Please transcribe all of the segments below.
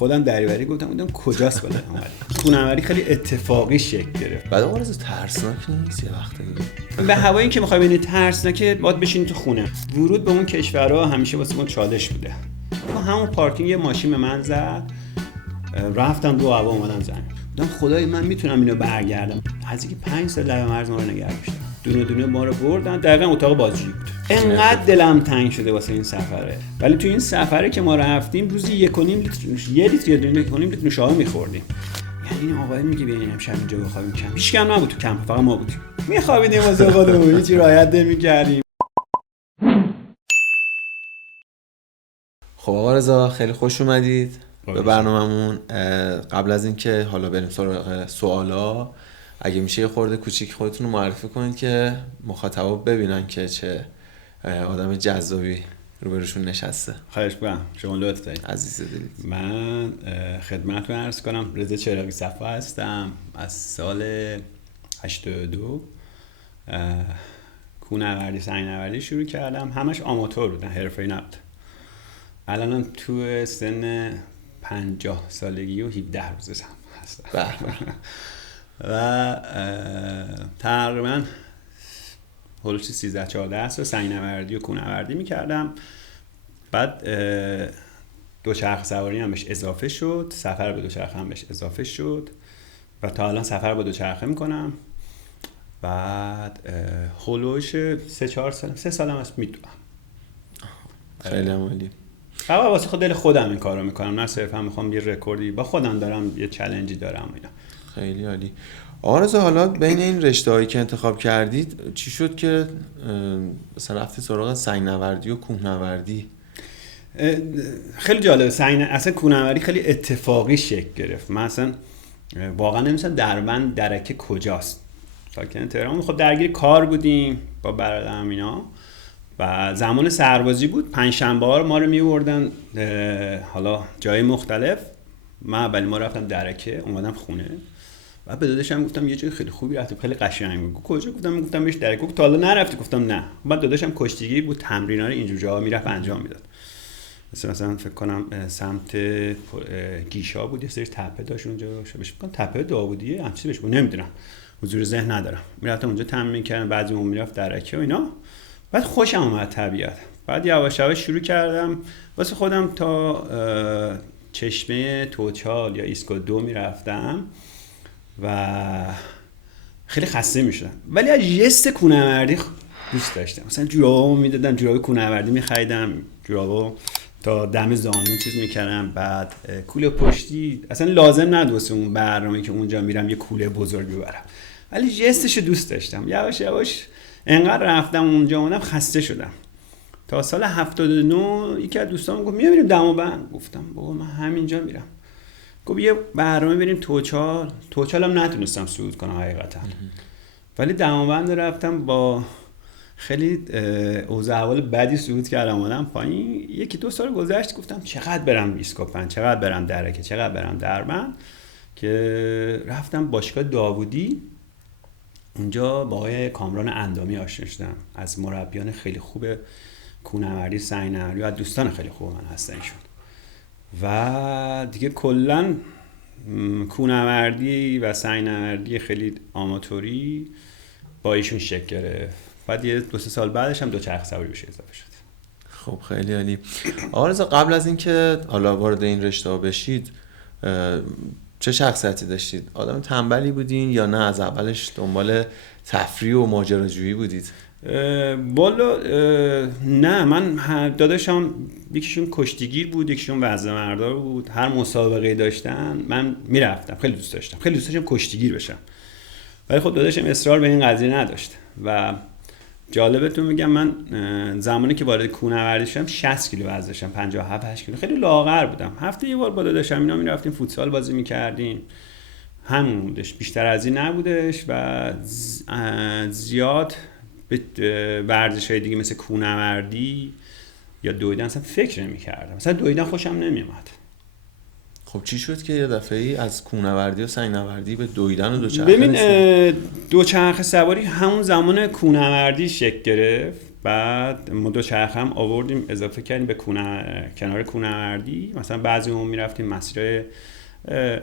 خودم دریوری گفتم کجاست بالا اومد. کوهنوردی خیلی اتفاقی شکل گرفت. بعد آقا رضا ترسناک نیست یه وقتایی؟ به هوایی که میخوای ببینی ترسناکه، باید بشینی تو خونه. ورود به اون کشورها همیشه واسه من چالش بوده. همون پارکینگ یه ماشین به من زد، رفتم دو هوا اومدم زمین. گفتم خدای من میتونم اینو برگردم. از اینکه 5 سال لبه مرز ما رو نگه داشتن، دونه دونه ما رو بردن. دقیقاً اتاق بازجویی بود. انقدر دلم تنگ شده واسه این سفره. ولی تو این سفره که ما رفتیم روزی 1.5 لیتر یه لیتر 1.5 لیتر نوشابه می‌خوردیم. یعنی این آقای میگه بیاین امشب اینجا بخوابیم کم. هیچ کم نبود تو کمپ، فقط ما بودیم. می‌خوابیدیم واسه خودمون، هیچ رعایت نمی‌کردیم. خب آقا رضا خیلی خوش اومدید به برنامه‌مون. قبل از اینکه حالا بریم سراغ سوالا، اگه میشه یه خورده کوچیک خودتون رو معرفی کنید که مخاطبا ببینن که چه آدم جذابی روبروشون نشسته. خواهش می‌کنم، شما لطف دارید. عزیز دلید. من خدمتتون عرض کنم رضا چراغی صفا هستم. از سال 82 کوهنوردی سنگ‌نوردی شروع کردم. همش آماتور بود، حرفه‌ای نبود. الانم تو سن 50 سالگی و 17 روزم هستم. و تقریبا حدود 13-14 سال سنگ‌نوردی و کوهنوردی می‌کردم. بعد دوچرخه سواری هم بهش اضافه شد، سفر به دوچرخه هم بهش اضافه شد و تا الان سفر با دوچرخه میکنم. بعد هولوش 3 سال هم هست میدونم. خیلی عالی. فقط واسه خود دل خودم این کارو میکنم، نه صرفا میخوام یه رکوردی با خودم دارم، یه چالنجی دارم اینا. خیلی عالی. آقا رضا حالا بین این رشته‌هایی که انتخاب کردید چی شد که مثلا رفتید سراغ سنگ‌نوردی و کوهنوردی؟ خیلی جالبه. اصلا کوهنوردی خیلی اتفاقی شکل گرفت. من اصلا واقعا نمی‌دونم دربند درکه کجاست. ساکن تهران، خب درگیر کار بودیم با برادرم اینا و زمان سربازی بود. پنجشنبه‌ها ما رو می‌بردن حالا جای مختلف. من اولی ما رفتم درکه، اومدم خونه و به داداشم گفتم یه جای خیلی خوبی رفتم، خیلی قشنگ بود. کجا؟ گفتم بهش درکه. گفت تا حالا نرفتی؟ گفتم نه. بعد داداشم کشتیگیر بود، تمرینا رو اینجور جاها میرفت انجام میداد. مثلا فکر کنم سمت گیشا بود، یه سری تپه داشت اونجا، بهش فکر کنم تپه داوودیه همچین بهش بود، نمیدونم، حضور ذهن ندارم. میرفتم اونجا تمرین کردم، بعضی موقع میرفت درکه و اینا. بعد خوشم اومد طبیعت. بعد یواش یواش شروع کردم واسه خودم تا چشمه توچال یا ایسکو 2 میرفتم و خیلی خسته میشدم، ولی از جست کوهنوردی دوست داشتم. مثلا جورابو میدادم، جوراب کوهنوردی میخریدم، جورابو تا دم زانو چیز میکردم. بعد کوله پشتی اصلا لازم نبود واسه اون برنامه‌ای که اونجا میرم یه کوله بزرگ ببرم، ولی جستشو دوست داشتم. یواش یواش انقدر رفتم اونجا اومدم خسته شدم. تا سال 79 یکی از دوستام گفت میریم دماوند. گفتم بابا من همینجا میرم. گفت یه برنامه بریم توچال هم نتونستم صعود کنم حقیقتا، ولی دماوند رفتم. با خیلی اوضاع احوال بدی صعود کردم، اومدم پایین. 1-2 سال گذشت گفتم چقدر برم ایسکوپن، چقدر برم درکه، چقدر برم دربند، که رفتم باشگاه داوودی. اونجا با آقای کامران اندامی آشنا شدم، از مربیان خیلی خوب کوهنوردی سنگ‌نوردی و از دوستان خیلی خوب من هستن ایشون. و دیگه کلا کوهنوردی و سنگ‌نوردی خیلی آماتوری با ایشون شکل گرفت. بعد یه 2-3 سال بعدش هم دوچرخه سواری بهش اضافه شد. خب خیلی عالی. آقا رضا قبل از اینکه حالا وارد این رشته بشید چه شخصیتی داشتید؟ آدم تنبلی بودین یا نه از اولش دنبال تفریح و ماجراجویی بودید؟ والا نه، من داداشم یکیشون کشتیگیر بود، یکیشون وزنه مردار بود. هر مسابقه داشتن من میرفتم، خیلی دوست داشتم کشتیگیر بشم، ولی خب داداشم اصرار به این قضیه نداشت. و جالبتون میگم من زمانی که وارد کوهنوردی شدم 60 کیلو وزن داشتم، 57-8 کیلو، خیلی لاغر بودم. هفته یه بار با داداشم اینا میرفتیم فوتسال بازی میکردیم، همون بودش، بیشتر از این نبودش. و زیاد به ورزش‌های دیگه مثل کوهنوردی یا دویدن اصلا فکر نمی‌کردم. مثلا دویدن خوشم نمی‌اومد. خب چی شد که یه دفعه‌ای از کوهنوردی و سنگ‌نوردی به دویدن و دوچرخه ببین دوچرخه سواری همون زمان کوهنوردی شکل گرفت. بعد ما دوچرخه هم آوردیم اضافه کردیم به کنار کوهنوردی. مثلا بعضی ما میرفتیم مسیر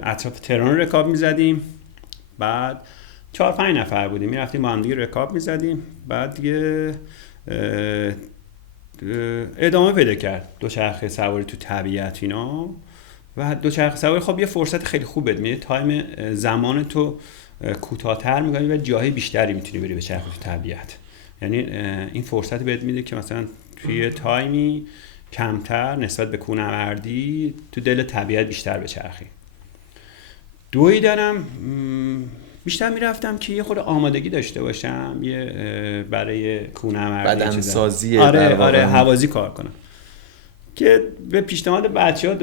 اطراف تهران رو رکاب میزدیم، بعد 4-5 نفر بودیم میرفتیم با هم دیگه رکاب میزدیم. بعد دیگه ادامه پیدا کرد دوچرخه سواری تو طبیعت اینا. و دوچرخه سواری خب یه فرصت خیلی خوب بهت میده، تایم زمان تو کوتاه‌تر می‌کنی و جاهای بیشتری میتونی بری بچرخی تو طبیعت. یعنی این فرصت بهت میده که مثلا توی تایمی کمتر نسبت به کوهنوردی تو دل طبیعت بیشتر بچرخی. دویی دارم بیشتر میرفتم که یه خود آمادگی داشته باشم یه برای کوهنوردی بدنسازی، آره هوازی کار کنم، که به پیشنهاد بچه‌ها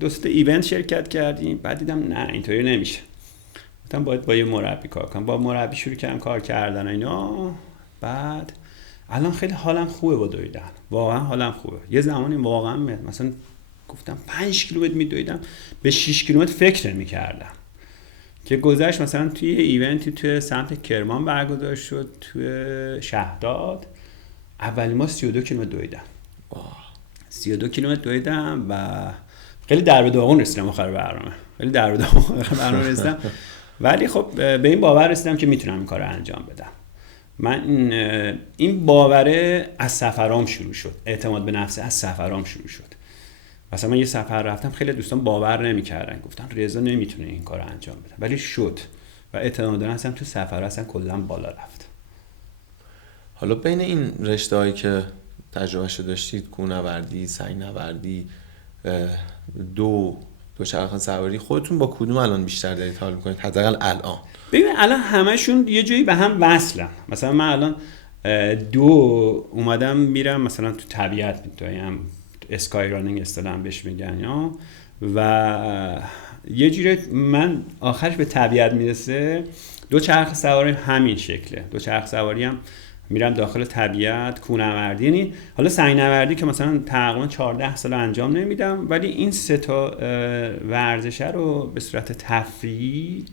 دوست ایونت شرکت کردیم. بعد دیدم نه اینطوری نمیشه، گفتم باید با یه مربی کار کنم. با مربی شروع کردم کار کردن اینا. بعد الان خیلی حالم خوبه با دویدن، واقعا حالم خوبه. یه زمانی واقعا مثلا گفتم 5 کیلومتر میدویدم به 6 کیلومتر فکر نمی‌کردم که گذشت. مثلا توی ایونتی توی سمت کرمان برگزار شد توی شهداد، اولی ما 32 کیلومتر دویدم. 32 کیلومتر دویدم و خیلی در به داغون رسیدم آخر برنامه رسیدم. ولی خب به این باور رسیدم که میتونم این کار رو انجام بدم. من این باوره از سفرام شروع شد، اعتماد به نفس از سفرام شروع شد. مثلا من یه سفر رفتم، خیلی دوستان باور نمی‌کردن، گفتن رضا نمیتونه این کار رو انجام بده، ولی شد و اعتماد به نفسم تو سفر اصلا کلا بالا رفت. حالا بین این رشته‌هایی که تجربهشو داشتید، کوهنوردی، سنگ‌نوردی، دوچرخه سواری، خودتون با کدوم الان بیشتر دارید حال می‌کنید حداقل الان؟ ببین الان همشون یه جایی به هم وصلن. مثلا من الان اومدم میرم مثلا تو طبیعت میدویم، اسکای رانینگ اصطلاحاً بهش میگن یا، و یه جوری من آخرش به طبیعت میرسه. دوچرخه سواری همین شکله، دوچرخه سواری هم میرم داخل طبیعت، کوهنوردی. یعنی حالا سنگ‌نوردی که مثلا تقریبا 14 سال انجام نمیدم، ولی این 3 تا ورزش رو به صورت تفریحی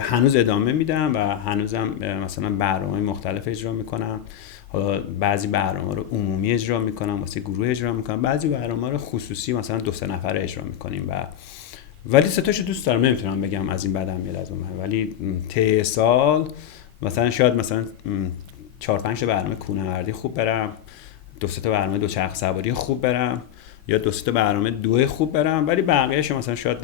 هنوز ادامه میدم و هنوزم مثلا برنامه‌های مختلف اجرا میکنم. حالا بعضی برنامه‌ها رو عمومی اجرا میکنم، واسه گروه اجرا میکنم، بعضی برنامه‌ها رو خصوصی مثلا 2-3 نفره اجرا میکنیم. ولی 3 تاشو دوست دارم، نمیتونم بگم از این بدم میاد از اون، ولی طی سال مثلا شاید مثلا 4-5 تا برنامه کوهنوردی خوب برم، 2-3 تا برنامه دوچرخه سواری خوب برم، یا 2-3 تا برنامه دوی خوب برم، ولی بقیه‌اش مثلا شاید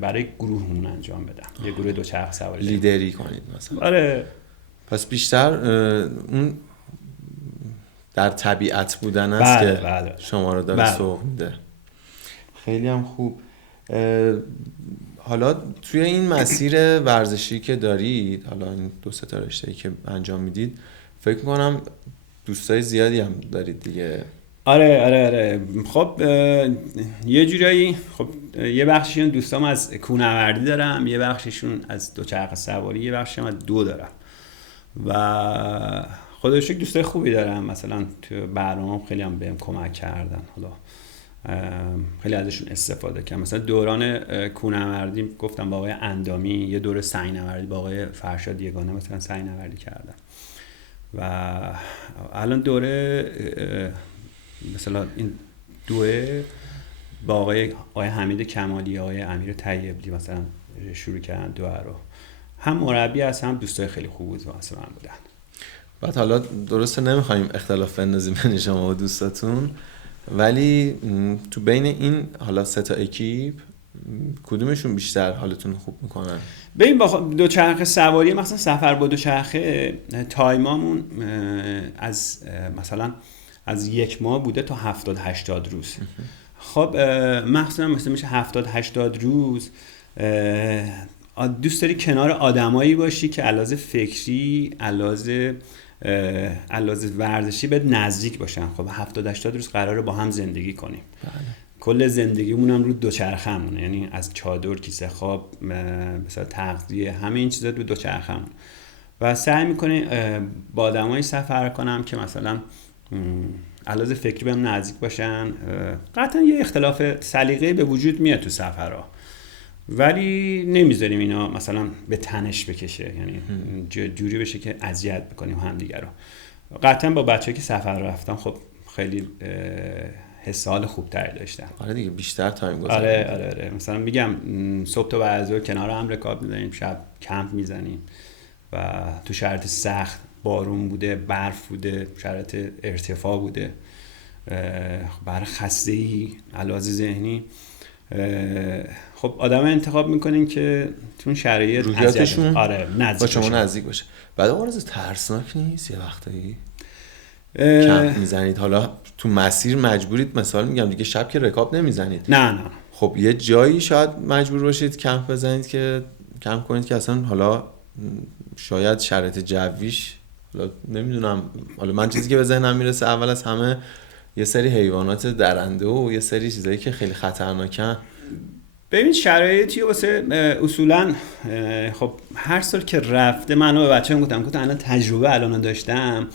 برای گروهمون انجام بدم، یه گروه دوچرخه سواری لیدری کنید مثلا. آره. پس بیشتر اون در طبیعت بودن است که شما رو داره سوق میده. خیلی هم خوب. حالا توی این مسیر ورزشی که دارید، حالا این 2-3 تا رشته‌ای که انجام میدید، فکر می‌کنم دوستای زیادی هم دارید دیگه. آره. خب یه جورایی خب یه بخششون دوستام از کوهنوردی دارم، یه بخششون از دوچرخه سواری، یه بخششون از دو دارم و خدا رو شکر دوستای خوبی دارم. مثلا تو برنامه‌ام خیلی هم بهم کمک کردن، حالا خیلی ازشون استفاده کردم. مثلا دوران کوهنوردی گفتم با آقای اندامی، یه دوره سنگ‌نوردی با آقای فرشاد یگانه مثلا سنگ‌نوردی کردم و الان دوره مثلا این دوره با آقای حمید کمالی، آقای امیر طیبلی مثلا شروع کردن دوره رو. هم مربی هست، هم دوستای خیلی خوب بود واسه من بودن. بعد حالا درسته نمیخوایم اختلاف بندازیم بین شما و دوستاتون، ولی تو بین این حالا 3 تا اکیپ کدومشون بیشتر حالتون خوب میکنن؟ ببین با دوچرخه سواری مثلا سفر با دوچرخه تایمامون از مثلا از 1 ماه بوده تا 70-80 روز. خب مخصوصا مثلا میشه 70-80 روز دوست داری کنار آدمایی باشی که علاوه فکری علاوه ورزشی به نزدیک باشن. خب 70-80 روز قراره با هم زندگی کنیم. بله. کل زندگیمون هم رو دوچرخه‌مونه، یعنی از چادر، کیسه خواب، مثلا تغذیه، همه این چیزا رو دوچرخه‌مون. و سعی می‌کنیم با آدمایی سفر کنم که مثلا علاوه فکری بهم نزدیک باشن. قطعا یه اختلاف سلیقه به وجود میاد تو سفرها، ولی نمیذاریم اینا مثلا به تنش بکشه، یعنی جوری بشه که اذیت بکنیم همدیگه رو. قطعا با بچه‌ای که سفر رفتن خب خیلی حس حال خوبتری داشتن. آره دیگه بیشتر تایم گذروندید. آره مثلا میگم صبح تا بعد از ظهر کنار هم رکاب میزنیم، شب کمپ میزنیم و تو شرایط سخت، بارون بوده، برف بوده، شرایط ارتفاع بوده، برای خسته‌ای علاوه ذهنی. خب آدم انتخاب میکنین که تو اون شرایط روحیاتشون نزدیک با شما نزدیک باشه. بعد آرز ترسناک نیست یه وقتایی کمپ میزنید، حالا تو مسیر مجبورید، مثال میگم دیگه شب که رکاب نمیزنید، نه خب یه جایی شاید مجبور باشید کمپ بزنید که کمپ کنید که اصلا حالا شاید شرایط جویش، حالا نمیدونم، حالا من چیزی که به ذهنم میرسه اول از همه یه سری حیوانات درنده و یه سری چیزایی که خیلی خطرناکن. ببین شرایطی واسه اصولا خب هر سال که رفته، منو به بچه‌ام گفتم الان تجربه الان داشتم،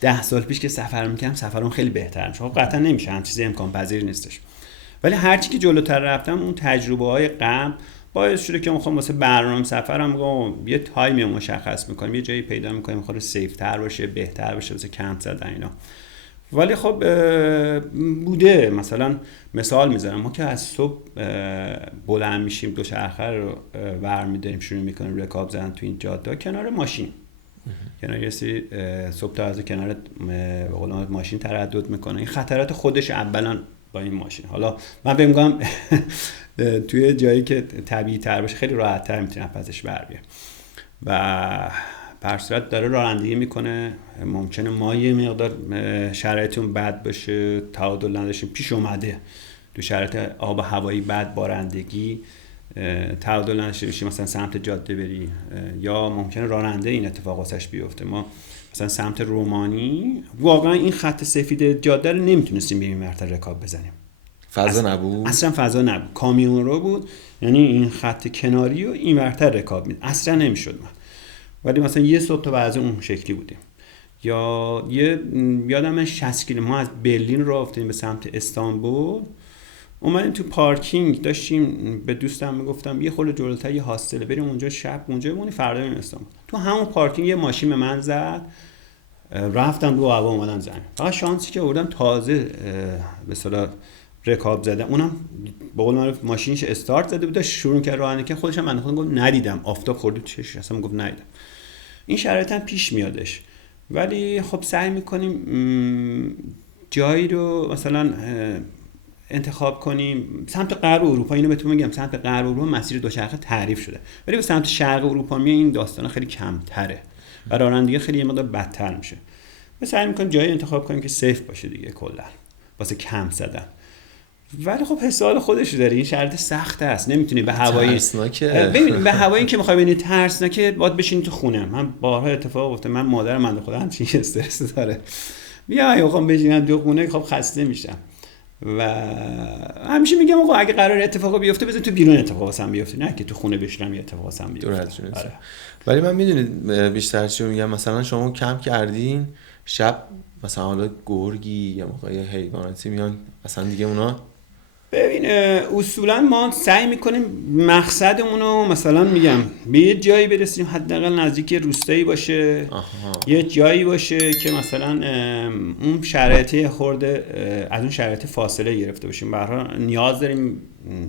10 سال پیش که سفر میکنم سفرم خیلی بهتر میشه. خب قطعا نمیشه، هم چیزی امکان پذیر نیستش، ولی هرچی که جلوتر رفتم اون تجربه های قبل باعث شده که میخوام واسه برنامه سفرم میگم یه تایمی مشخص میکنیم، یه جایی پیدا میکنیم خود سیف تر باشه، بهتر باشه واسه کمپ زدن اینا. ولی خب بوده، مثلا مثال میزنم، ما که از صبح بلند میشیم دوچرخه رو برمی‌داریم شروع میکنیم رکاب زدن تو این جاده کنار ماشین، کنار یه سری صبح تا از کنار به قول ماشین تردد میکنه. این خطرات خودش اولا با این ماشین، حالا من بهم میگم توی جایی که طبیعی تر باشه خیلی راحت تر میتونه پسش بر بیاد و در صورت داره رانندگی میکنه. ممکنه ما یه مقدار شرایطمون بد باشه، تعادل نداشتیم، پیش اومده تو شرایط آب و هوایی بد بارندگی تعادل نداشته باشیم، مثلا سمت جاده بری، یا ممکنه راننده این اتفاق واسش بیفته. ما مثلا سمت رومانی واقعا این خط سفید جاده رو نمیتونستیم به این مرتبه رکاب بزنیم، فضا نبود، اصلا فضا نبود، کامیون رو بود، یعنی این خط کناری و این مرتبه رکاب می‌داد، اصلا نمیشد من. ولی مثلا یه صبح تا بعضی اون شکلی بودیم. یا یادم 60 کیلومتر ما از برلین راه افتادیم به سمت استانبول، اومدیم تو پارکینگ داشتیم، به دوستم میگفتم یه خورده جلوتر یه هاستل بریم اونجا شب اونجا بمونیم فردا بریم استانبول. تو همون پارکینگ یه ماشین به من زد، رفتم رو هوا اومدم زمین. فقط شانسی که آوردم تازه به اصطلاح رکاب زده، اونم به قول معروف ماشینش استارت زده بود، شروع کرد رانندگی، خودش هم من خودم گفت ندیدم، آفتاب خورد تو چشم، اصلا گفت ندیدم. این شرایط هم پیش میادش، ولی خب سعی میکنیم جایی رو مثلا انتخاب کنیم. سمت غرب اروپا، اینو بهتون میگم، سمت غرب اروپا مسیر دوچرخه تعریف شده، ولی به سمت شرق اروپا میای این داستانا خیلی کمتره و رانندگی خیلی یه مقدار بدتر میشه. سعی میکنیم جایی انتخاب کنیم که سیف باشه دیگه کلا واسه کمپ زدن. ولی خب حساب خودش داره، این شرط سخت است، نمیتونی به هوایی ببین به هوایی که میخوای ببینی ترسناکه، باید بشینی تو خونه. من بارها اتفاق افتاد، من مادر من خودم همچین استرس داره، میگم میخوام بشینم تو خونه، خب خسته میشم و همیشه میگم آقا اگه قرار اتفاقی بیفته بذار تو بیرون اتفاق واسم بیفته، نه که تو خونه بشینم یه اتفاق واسم بیفته. آره. ولی من میدونید بیشتر چی میگم، مثلا شما کمپ کردین شب مثلا حالا گرگی یا موقع حیواناتی میان مثلا دیگه اونا، ببین اصولا ما سعی میکنیم مقصدمون رو مثلا میگم به یه جایی برسیم حداقل نزدیک روستایی باشه. یه جایی باشه که مثلا اون شرایط خورده از اون شرایط فاصله گرفته باشیم، به هر حال نیاز داریم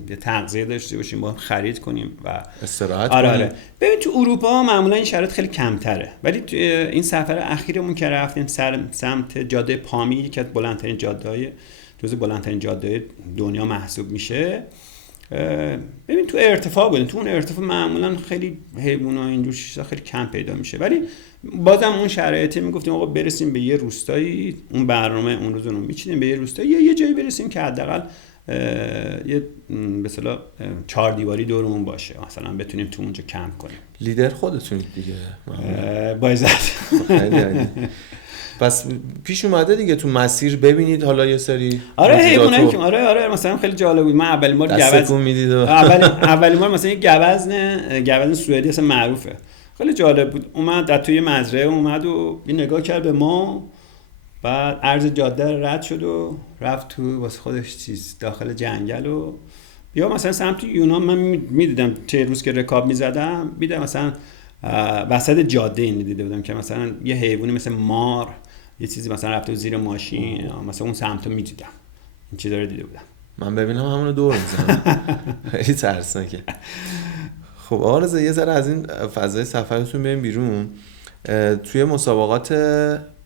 یه تغذیه داشته باشیم، با خرید کنیم و استراحت کنیم. آره. ببین تو اروپا معمولا این شرایط خیلی کمتره، ولی تو این سفر اخیرمون که رفتیم سمت جاده پامی که بلندترین جاده‌های جزو بلندترین جاده دنیا محسوب میشه، ببین تو ارتفاع بودیم، تو اون ارتفاع معمولا خیلی حیونا اینجور چیزا خیلی کم پیدا میشه، ولی بازم اون شرایطی میگفتیم آقا برسیم به یه روستایی، اون برنامه اون روز رو میچینیم به یه روستایی، یه جایی برسیم که حداقل یه به اصطلاح 4 دیواری دورمون باشه، مثلا بتونیم تو اونجا کمپ کنیم. لیدر خودتونید دیگه با عزت. پس پیش اومده دیگه تو مسیر ببینید حالا یه سری آره مثلا خیلی جالب بود. من اولین بار اولین بار مثلا یه گوزن سوئدی اصلا معروفه، خیلی جالب بود، اومد در توی مزرعه اومد و این نگاه کرد به ما، بعد عرض جاده رد شد و رفت تو واسه خودش چیز داخل جنگل. و یا مثلا سمت یونان من میدیدم چه روز که رکاب میزدم، میدیدم مثلا وسط جاده این دیده بودم که مثلا یه حیوانی مثل مار یه چیزی مثلا رفته زیر ماشین، مثلا اون سمتو میدیدم، این چیزا رو دیده بودم. من ببینم همونو دور میزنم. خیلی ترسناکه. خب آقا رضا یه ذره از این فضای سفرتون بریم بیرون. توی مسابقات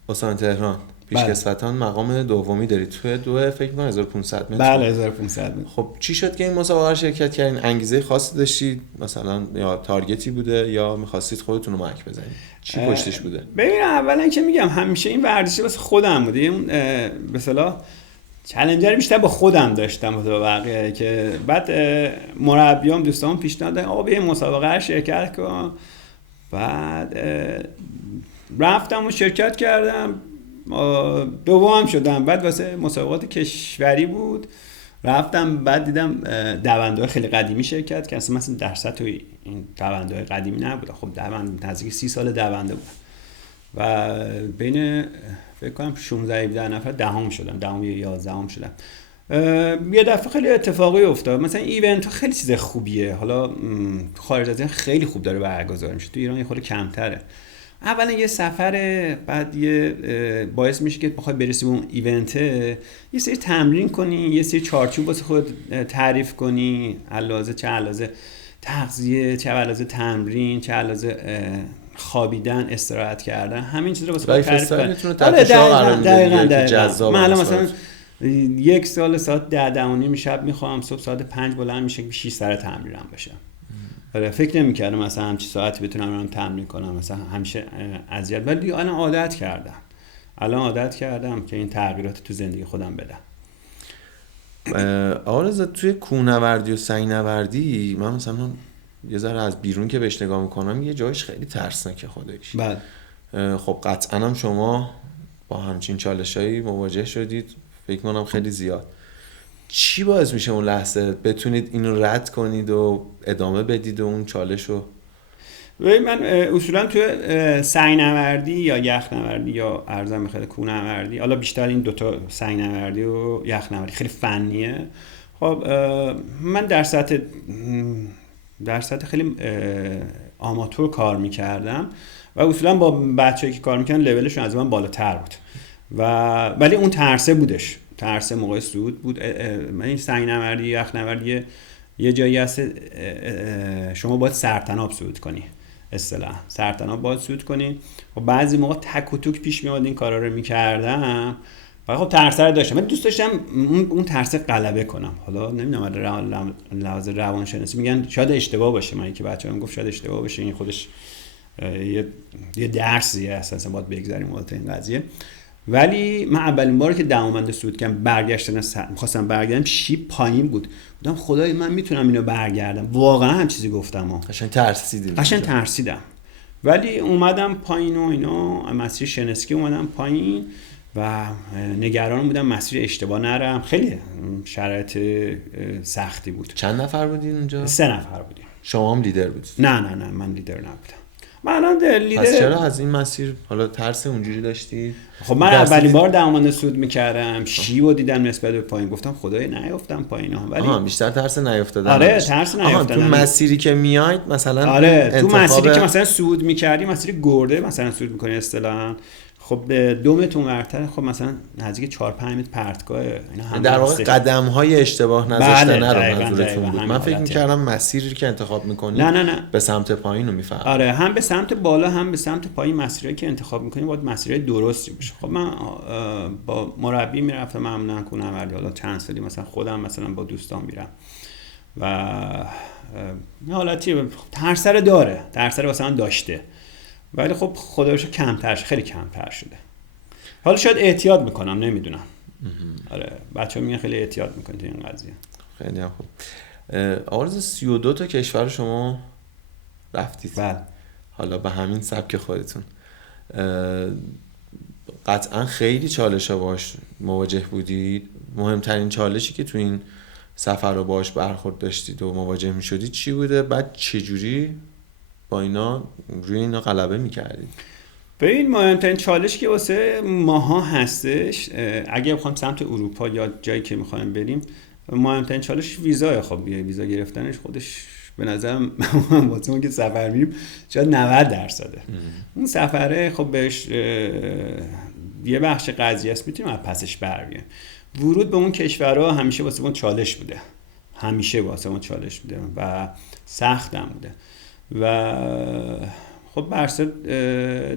استان تهران پیشکسوتان مقام دومی داری، توی فکر کنم 1500 متر. بله 1500 متر. خب چی شد که این مسابقه شرکت کردین؟ انگیزه خاصی داشتید مثلا، یا تارگتی بوده، یا می‌خواستید خودتون رو محک بزنید؟ چی پشتش بوده؟ ببین اولا که میگم همیشه این ورزش واسه خودم بوده، اون به اصطلاح چالنجر بیشتر با خودم داشتم تا بقیه، که بعد مربیام دوستام پیشنهاد دادن آقا بیا مسابقه شرکت کن. بعد رفتم و شرکت کردم، دوم شدم. بعد واسه مسابقات کشوری بود رفتم، بعد دیدم دونده‌های خیلی قدیمی شرکت که اصلا مثلا در سطح این دونده‌های قدیمی نبود. خب دوند نزدیک 30 سال دونده بود و بین فکر کنم 16 نفر دهم شدم، دهم یا 11 شدم. یه دفعه خیلی اتفاقی افتاد، مثلا ایونت خیلی چیز خوبیه، حالا خارج از این خیلی خوب داره برگزار میشه، تو ایران یه خورده کمتره. اولا یه سفره، بعد یه باعث میشه که بخوای برسی به اون ایونت یه سری تمرین کنی، یه سری چارچوب واسه خود تعریف کنی، علاوه چه علاوه تغذیه، چه علاوه تمرین، چه علاوه خوابیدن، استراحت کردن، همین چیزا رو واسه خود تعریف کنی. دقیقاً. من الان مثلا یک سال ساعت 10:30 شب میخوام، صبح ساعت 5 بلند میشه که 6 سر تمرینم بشه. آره فکر نمی‌کردم مثلا همچین ساعتی بتونم برم تمرین کنم، مثلا همیشه اذیت، ولی الان عادت کردم که این تغییرات تو زندگی خودم بدم. آقا رضا توی کوهنوردی و سنگ‌نوردی من مثلا یه ذره از بیرون که بهش نگاه میکنم یه جایش خیلی ترسناکه خودش. بله. خب قطعاً هم شما با همچین چالشایی مواجه شدید، فکر کنم خیلی زیاد. چی باعث میشه اون لحظه بتونید اینو رد کنید و ادامه بدید و اون چالش رو؟ من اصولا توی سنگ‌نوردی یا یخنوردی یا ارزم بخاطر کوهنوردی، حالا بیشتر این دوتا سنگ‌نوردی و یخنوردی خیلی فنیه. خب من در سطح خیلی آماتور کار میکردم و اصولا با بچه‌ای که کار میکنن لولشون از من بالاتر بود ولی اون ترسه بودش، ترسه موقع صعود بود. من این سنگ‌نوردی یخنوردی یه جایی هست شما باید سرطناب صعود کنی، اصطلاحاً سرطناب باید صعود کنی و بعضی موقع تک و توک پیش میاد این کارا رو میکردم و خب ترسه رو داشتم. من دوست داشتم اون ترسه غلبه کنم. حالا نمیدونم لحاظ روانشناسی میگن شاید اشتباه باشه، من که بچه‌ام گفت شاید اشتباه باشه، این خودش یه درسیه اساسا باید بگذاریم واسه این قضیه. ولی من اولین باری که دماوند صعود کردم می‌خواستم برگردم، شیب پایین بود، بودم خدای من میتونم اینو برگردم، واقعا هم چیزی گفتم قشنگ ترسیدم ولی اومدم پایین و اینا، مسیر شنسکی اومدم پایین و نگران بودم مسیر اشتباه نرم. خیلی شرایط سختی بود. چند نفر بودین اونجا؟ 3 نفر بودیم. شما هم لیدر بودید؟ نه من لیدر نبودم. من الان لیدر. پس چرا از این مسیر حالا ترس اونجوری داشتی؟ خب من اولین بار دماوند صعود میکردم، شیبو دیدم نسبت به پایین، گفتم خدای نیافتم پایین ها. ولی بیشتر ترس نیافتادن. آره ترس نیافتادن. تو مسیری که میاید مثلا، آره تو مسیری که مثلا صعود میکردی، مسیر گرده مثلا صعود میکنی اصطلاحاً، خب 2 متر اونورتر، خب مثلا نزدیک 4-5 متر پرتگاه، اینا در واقع قدم‌های اشتباه نذاشتن رو منظورتون بود. من فکر می‌کردم مسیری که انتخاب می‌کنی نه. به سمت پایین رو می‌فهمم. آره هم به سمت بالا هم به سمت پایین مسیری که انتخاب می‌کنی باید مسیری درستی باشه. خب من با مربی میرفتم معمولا کوهنوردی، حالا چند سالی مثلا خودم مثلا با دوستان میرم و حالتی ترس داره، ترس واسه من داشته، ولی خب خدا رو شکر خیلی کمتر شده. حالا شاید احتیاط میکنم، نمیدونم. آره بچه‌ها میگن خیلی احتیاط میکنید تو این قضیه. خیلی هم خوب. آرز 32 تا کشور شما رفتید. بله. حالا به همین سبک خودتون قطعا خیلی چالش‌ها باش مواجه بودید. مهمترین چالشی که تو این سفر رو باش برخورد داشتید و مواجه میشدید چی بوده؟ بعد چجوری با اینا روی اینا غلبه میکردید؟ ببین مهمترین چالش که واسه ماها هستش، اگه بخوام سمت اروپا یا جایی که میخوایم بریم، مهمترین چالش ویزای. خب ویزا گرفتنش خودش به نظرم واسه اون که سفر میریم شاید 90%. اون سفره خب بهش یه بخش قضیه است میتونیم از پسش بر بیایم. ورود به اون کشورها همیشه واسه ما چالش بوده، همیشه واسه ما چالش بوده و سخت هم بوده و خب برصد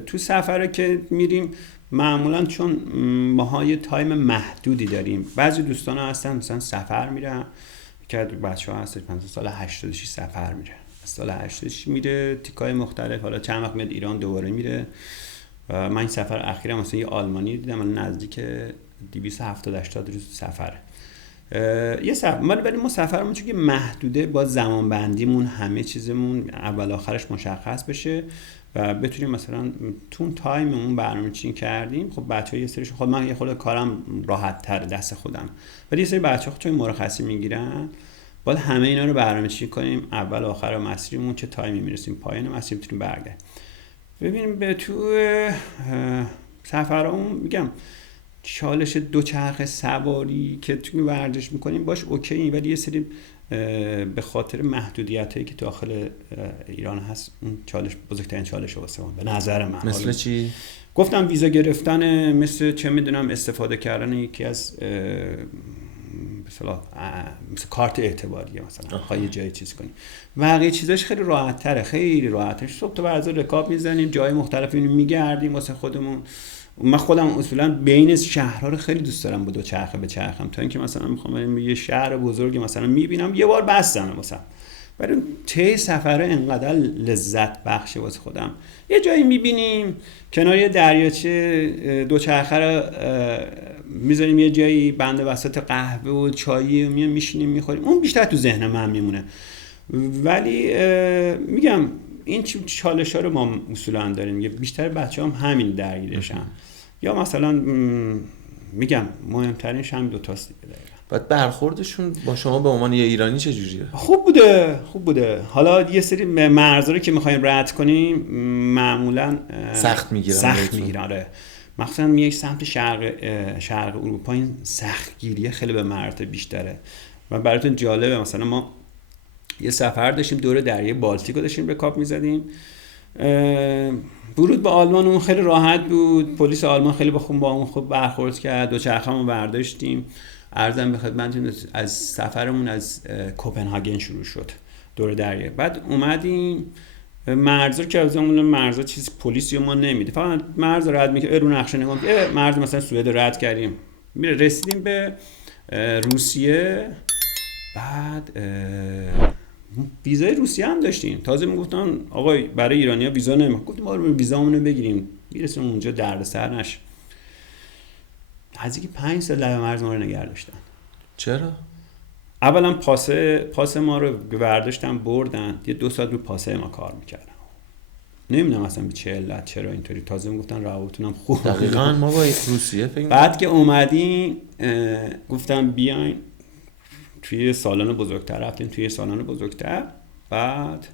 تو سفره که میریم معمولا چون ماها یه تایم محدودی داریم، بعضی دوستان هستن مثلا سفر میرن که بچه ها هستن مثلا سال 86 سفر میره، سال 86 میره تیکای مختلف، حالا چند وقت میاد ایران دوباره میره. و من این سفر اخیرم مثلا یه آلمانی دیدم، من نزدیک 270-80 روز سفره. یه سفر ولی ما سفرمون چون که محدوده، با زمان بندیمون همه چیزمون اول آخرش مشخص بشه و بتونیم مثلا تو اون تایممون برنامه‌ریزی کردیم. خب بچه‌ها یه سریشون، خب من یه خورده کارم راحت تر دست خودم، ولی یه سری بچه‌ها چون مرخصی میگیرن باید همه اینا رو برنامه‌ریزی کنیم، اول آخر مسیرمون چه تایمی میرسیم پایان مسیر بتونیم برگردیم. ببینیم به تو سفرامون میگم چالش دوچرخه سواری که توی ورزش میکنیم باش اوکی، ولی یه سری به خاطر محدودیتایی که داخل ایران هست اون چالش بزرگترین چالش واسه من به نظر من. مثل چی؟ گفتم ویزا گرفتن، مثل چه میدونم استفاده کردن یکی از مثل کارت اعتباریه، مثلا خواهی یه جای چیز کنیم. بقیه چیزاش خیلی راحت تره، خیلی راحته. صبح تا بعد رکاب میزنیم، جای مختلف اینو میگردیم واسه خودمون. من خودم اصولا بین شهرها رو خیلی دوست دارم با دو چرخه بچرخم، تا اینکه مثلا میخوام برم یه شهر بزرگی مثلا میبینم یه بار بستم مثلا، ولی ته سفره انقدر لذت بخشه واسه خودم. یه جایی میبینیم کنار یه دریاچه، دو چرخه رو میذاریم یه جایی بنده وسط قهوه و چایی و میشینیم میخوریم، اون بیشتر تو ذهن من میمونه. ولی میگم این چالش ها رو ما اصولا داریم، بیشتر بچه هم همین درگیرشن. یا مثلا میگم مهمترینش هم دوتاست دیگه. بعد برخوردشون با شما به عنوان یه ایرانی چجوریه؟ خوب بوده. حالا یه سری مرزا رو که میخوایم رد کنیم معمولا سخت میگیرن. آره. مخصوصا میای سمت شرق اروپا این سختگیریه خیلی به مراتب بیشتره. و براتون جالبه مثلا ما یه سفر داشتیم دور دریای بالتیک رو داشتیم رکاب میزدیم. ورود به آلمان اون خیلی راحت بود، پلیس آلمان خیلی با اون خوب برخورد کرد، دوچرخه‌مون برداشتیم. عرضم به خدمتتون از سفرمون از کوپنهاگن شروع شد دور دریا. بعد اومدیم مرزا که از اون مرزا چیز پلیسی ما نمیده، فقط مرز رد میکنه رو نقشه نگاه میکنه. مرز مثلا سوئد رد کردیم، میره رسیدیم به روسیه. بعد ویزای روسیه هم داشتیم. تازه میگفتن آقا برای ایرانی‌ها ویزا نمیخواد، گفتیم ما رو ویزامون رو بگیریم میرسیم اونجا دردسر نشه. نزدیک 5 سال لبه مرز ما رو نگه داشتن. چرا؟ اولا پاس ما رو برداشتن بردن، یه 2 ساعت رو پاسه ما کار میکردن. نمیدونم اصلا به چه علت چرا اینطوری. تازه میگفتن روابطتون هم خوب. دقیقاً ما با روسیه فکر بعد که اومدیم گفتم بیاین توی سالن بزرگتر، رفتیم توی سالن بزرگتر. بعد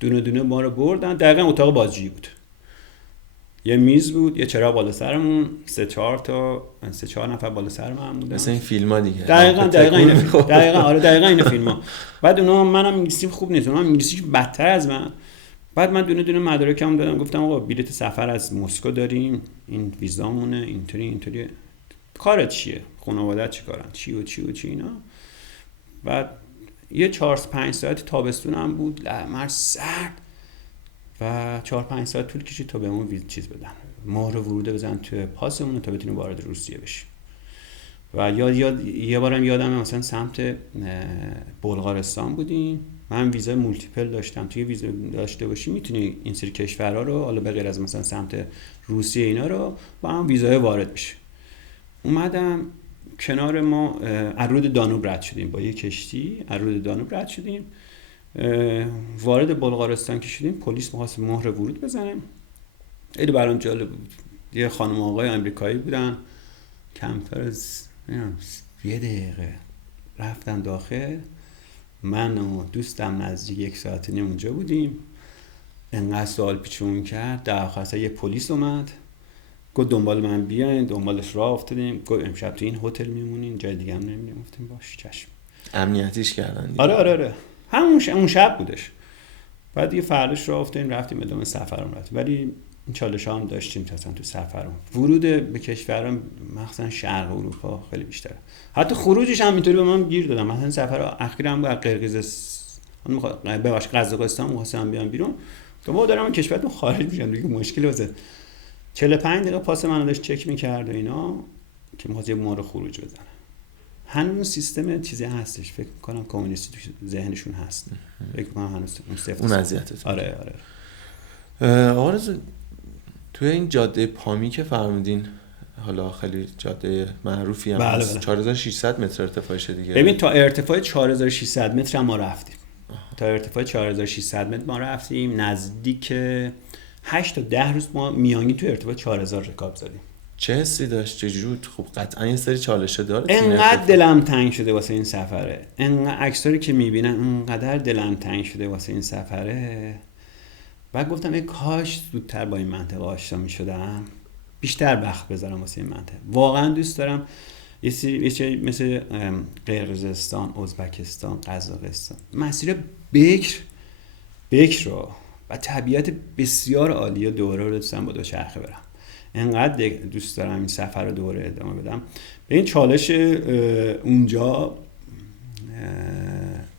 دونه دونه ما رو بردن. دقیقاً اتاق بازجویی بود، یه میز بود، یه چراغ بالا سرمون، 3-4 نفر بالا سر من بودن. مثل این فیلم‌ها دیگه. دقیقاً این فیلم‌ها. بعد اونا منم انگلیسی خوب نیست، اونا انگلیسی بدتر از من. بعد من دونه دونه مدارکم دادم، گفتم آقا بلیت سفر از مسکو داریم، این ویزامونه، اینطوری. کارت چیه؟ خانواده‌ات چیکارن؟ چی اینا. بعد یه 4-5 ساعت تابستون هم بود، مرز سرد و 4-5 ساعت طول کشید تا بهمون چیز بدن، مهر ورود بزنن تو پاسمون تا بتونیم وارد روسیه بشیم. و یه بارم یادم مثلا سمت بلغارستان بودیم، من ویزای مولتیپل داشتم. توی ویزا داشته باشی میتونی این سری کشورها رو، حالا به غیر از مثلا سمت روسیه اینا رو، با هم ویزای وارد بشه. اومدم کنار ما رود دانوب رد شدیم، با یه کشتی رود دانوب رد شدیم، وارد بلغارستان که شدیم پلیس می‌خواست مهر ورود بزنه. خیلی برام جالب بود. یه خانم آقای آمریکایی بودن، کمتر از 1 دقیقه رفتن داخل. من و دوستم نزدیک 1 ساعت نیم اونجا بودیم. انقدر سوال پیچون کرد، در آخر یه پلیس اومد گفت دنبال من بیاین، دنبالش راه افتادیم. گفت امشب تو این هتل میمونین، جای دیگه هم نمیریم. گفتیم باش چشم. امنیتیش کردن دیگه. آره همون شب بودش. بعد یه فرداش راه افتادیم رفتیم ادامه سفرمون رفتیم. ولی این چالش ها هم داشتیم مثلا تو سفرم. ورود به کشورم مخصوصا شرق اروپا خیلی بیشتره. حتی خروجش هم اینطوری به من گیر دادم. مثلا سفر اخیرم با قرقیزستان ببخشید قزاقستان می‌خواستم بیام بیرون. تو ما دارم کشورتون خارج میشم دیگه مشکل واسه 45 دقیقه پاس منو داشت چک می‌کرد و اینا که می‌خواست یه مورد خروج بزنه. هنوز سیستم چیزی هستش، فکر می‌کنم کمونیستی تو ذهنشون هست. فکر می‌کنم هنوز اون اذیتت. آره. آقا رضا توی این جاده پامی که فرمودین، حالا خیلی جاده معروفی هم هست، 4600 متر ارتفاعشه دیگه. ببین تا ارتفاع 4600 متر ما رفتیم. تا ارتفاع 4600 متر ما رفتیم، نزدیک 8 تا 10 روز ما میانی تو ارتفاع 4000 رکاب زدیم. چه حسی داشت؟ چجوری؟ خب قطعا یه سری چالشه داره. انقدر دلم تنگ شده واسه این سفره. انقدر عکسایی که میبینم انقدر دلم تنگ شده واسه این سفره. بعد گفتم ای کاش زودتر با این منطقه آشنا میشدم، بیشتر وقت بذارم واسه این منطقه. واقعا دوست دارم یه سری مثل قرقیزستان، ازبکستان، قزاقستان، مسیر بکر رو و طبیعت بسیار عالی دوره رو دوستم با دوچرخه برم. انقدر دوست دارم این سفر رو دوره ادامه بدم. به این چالش اونجا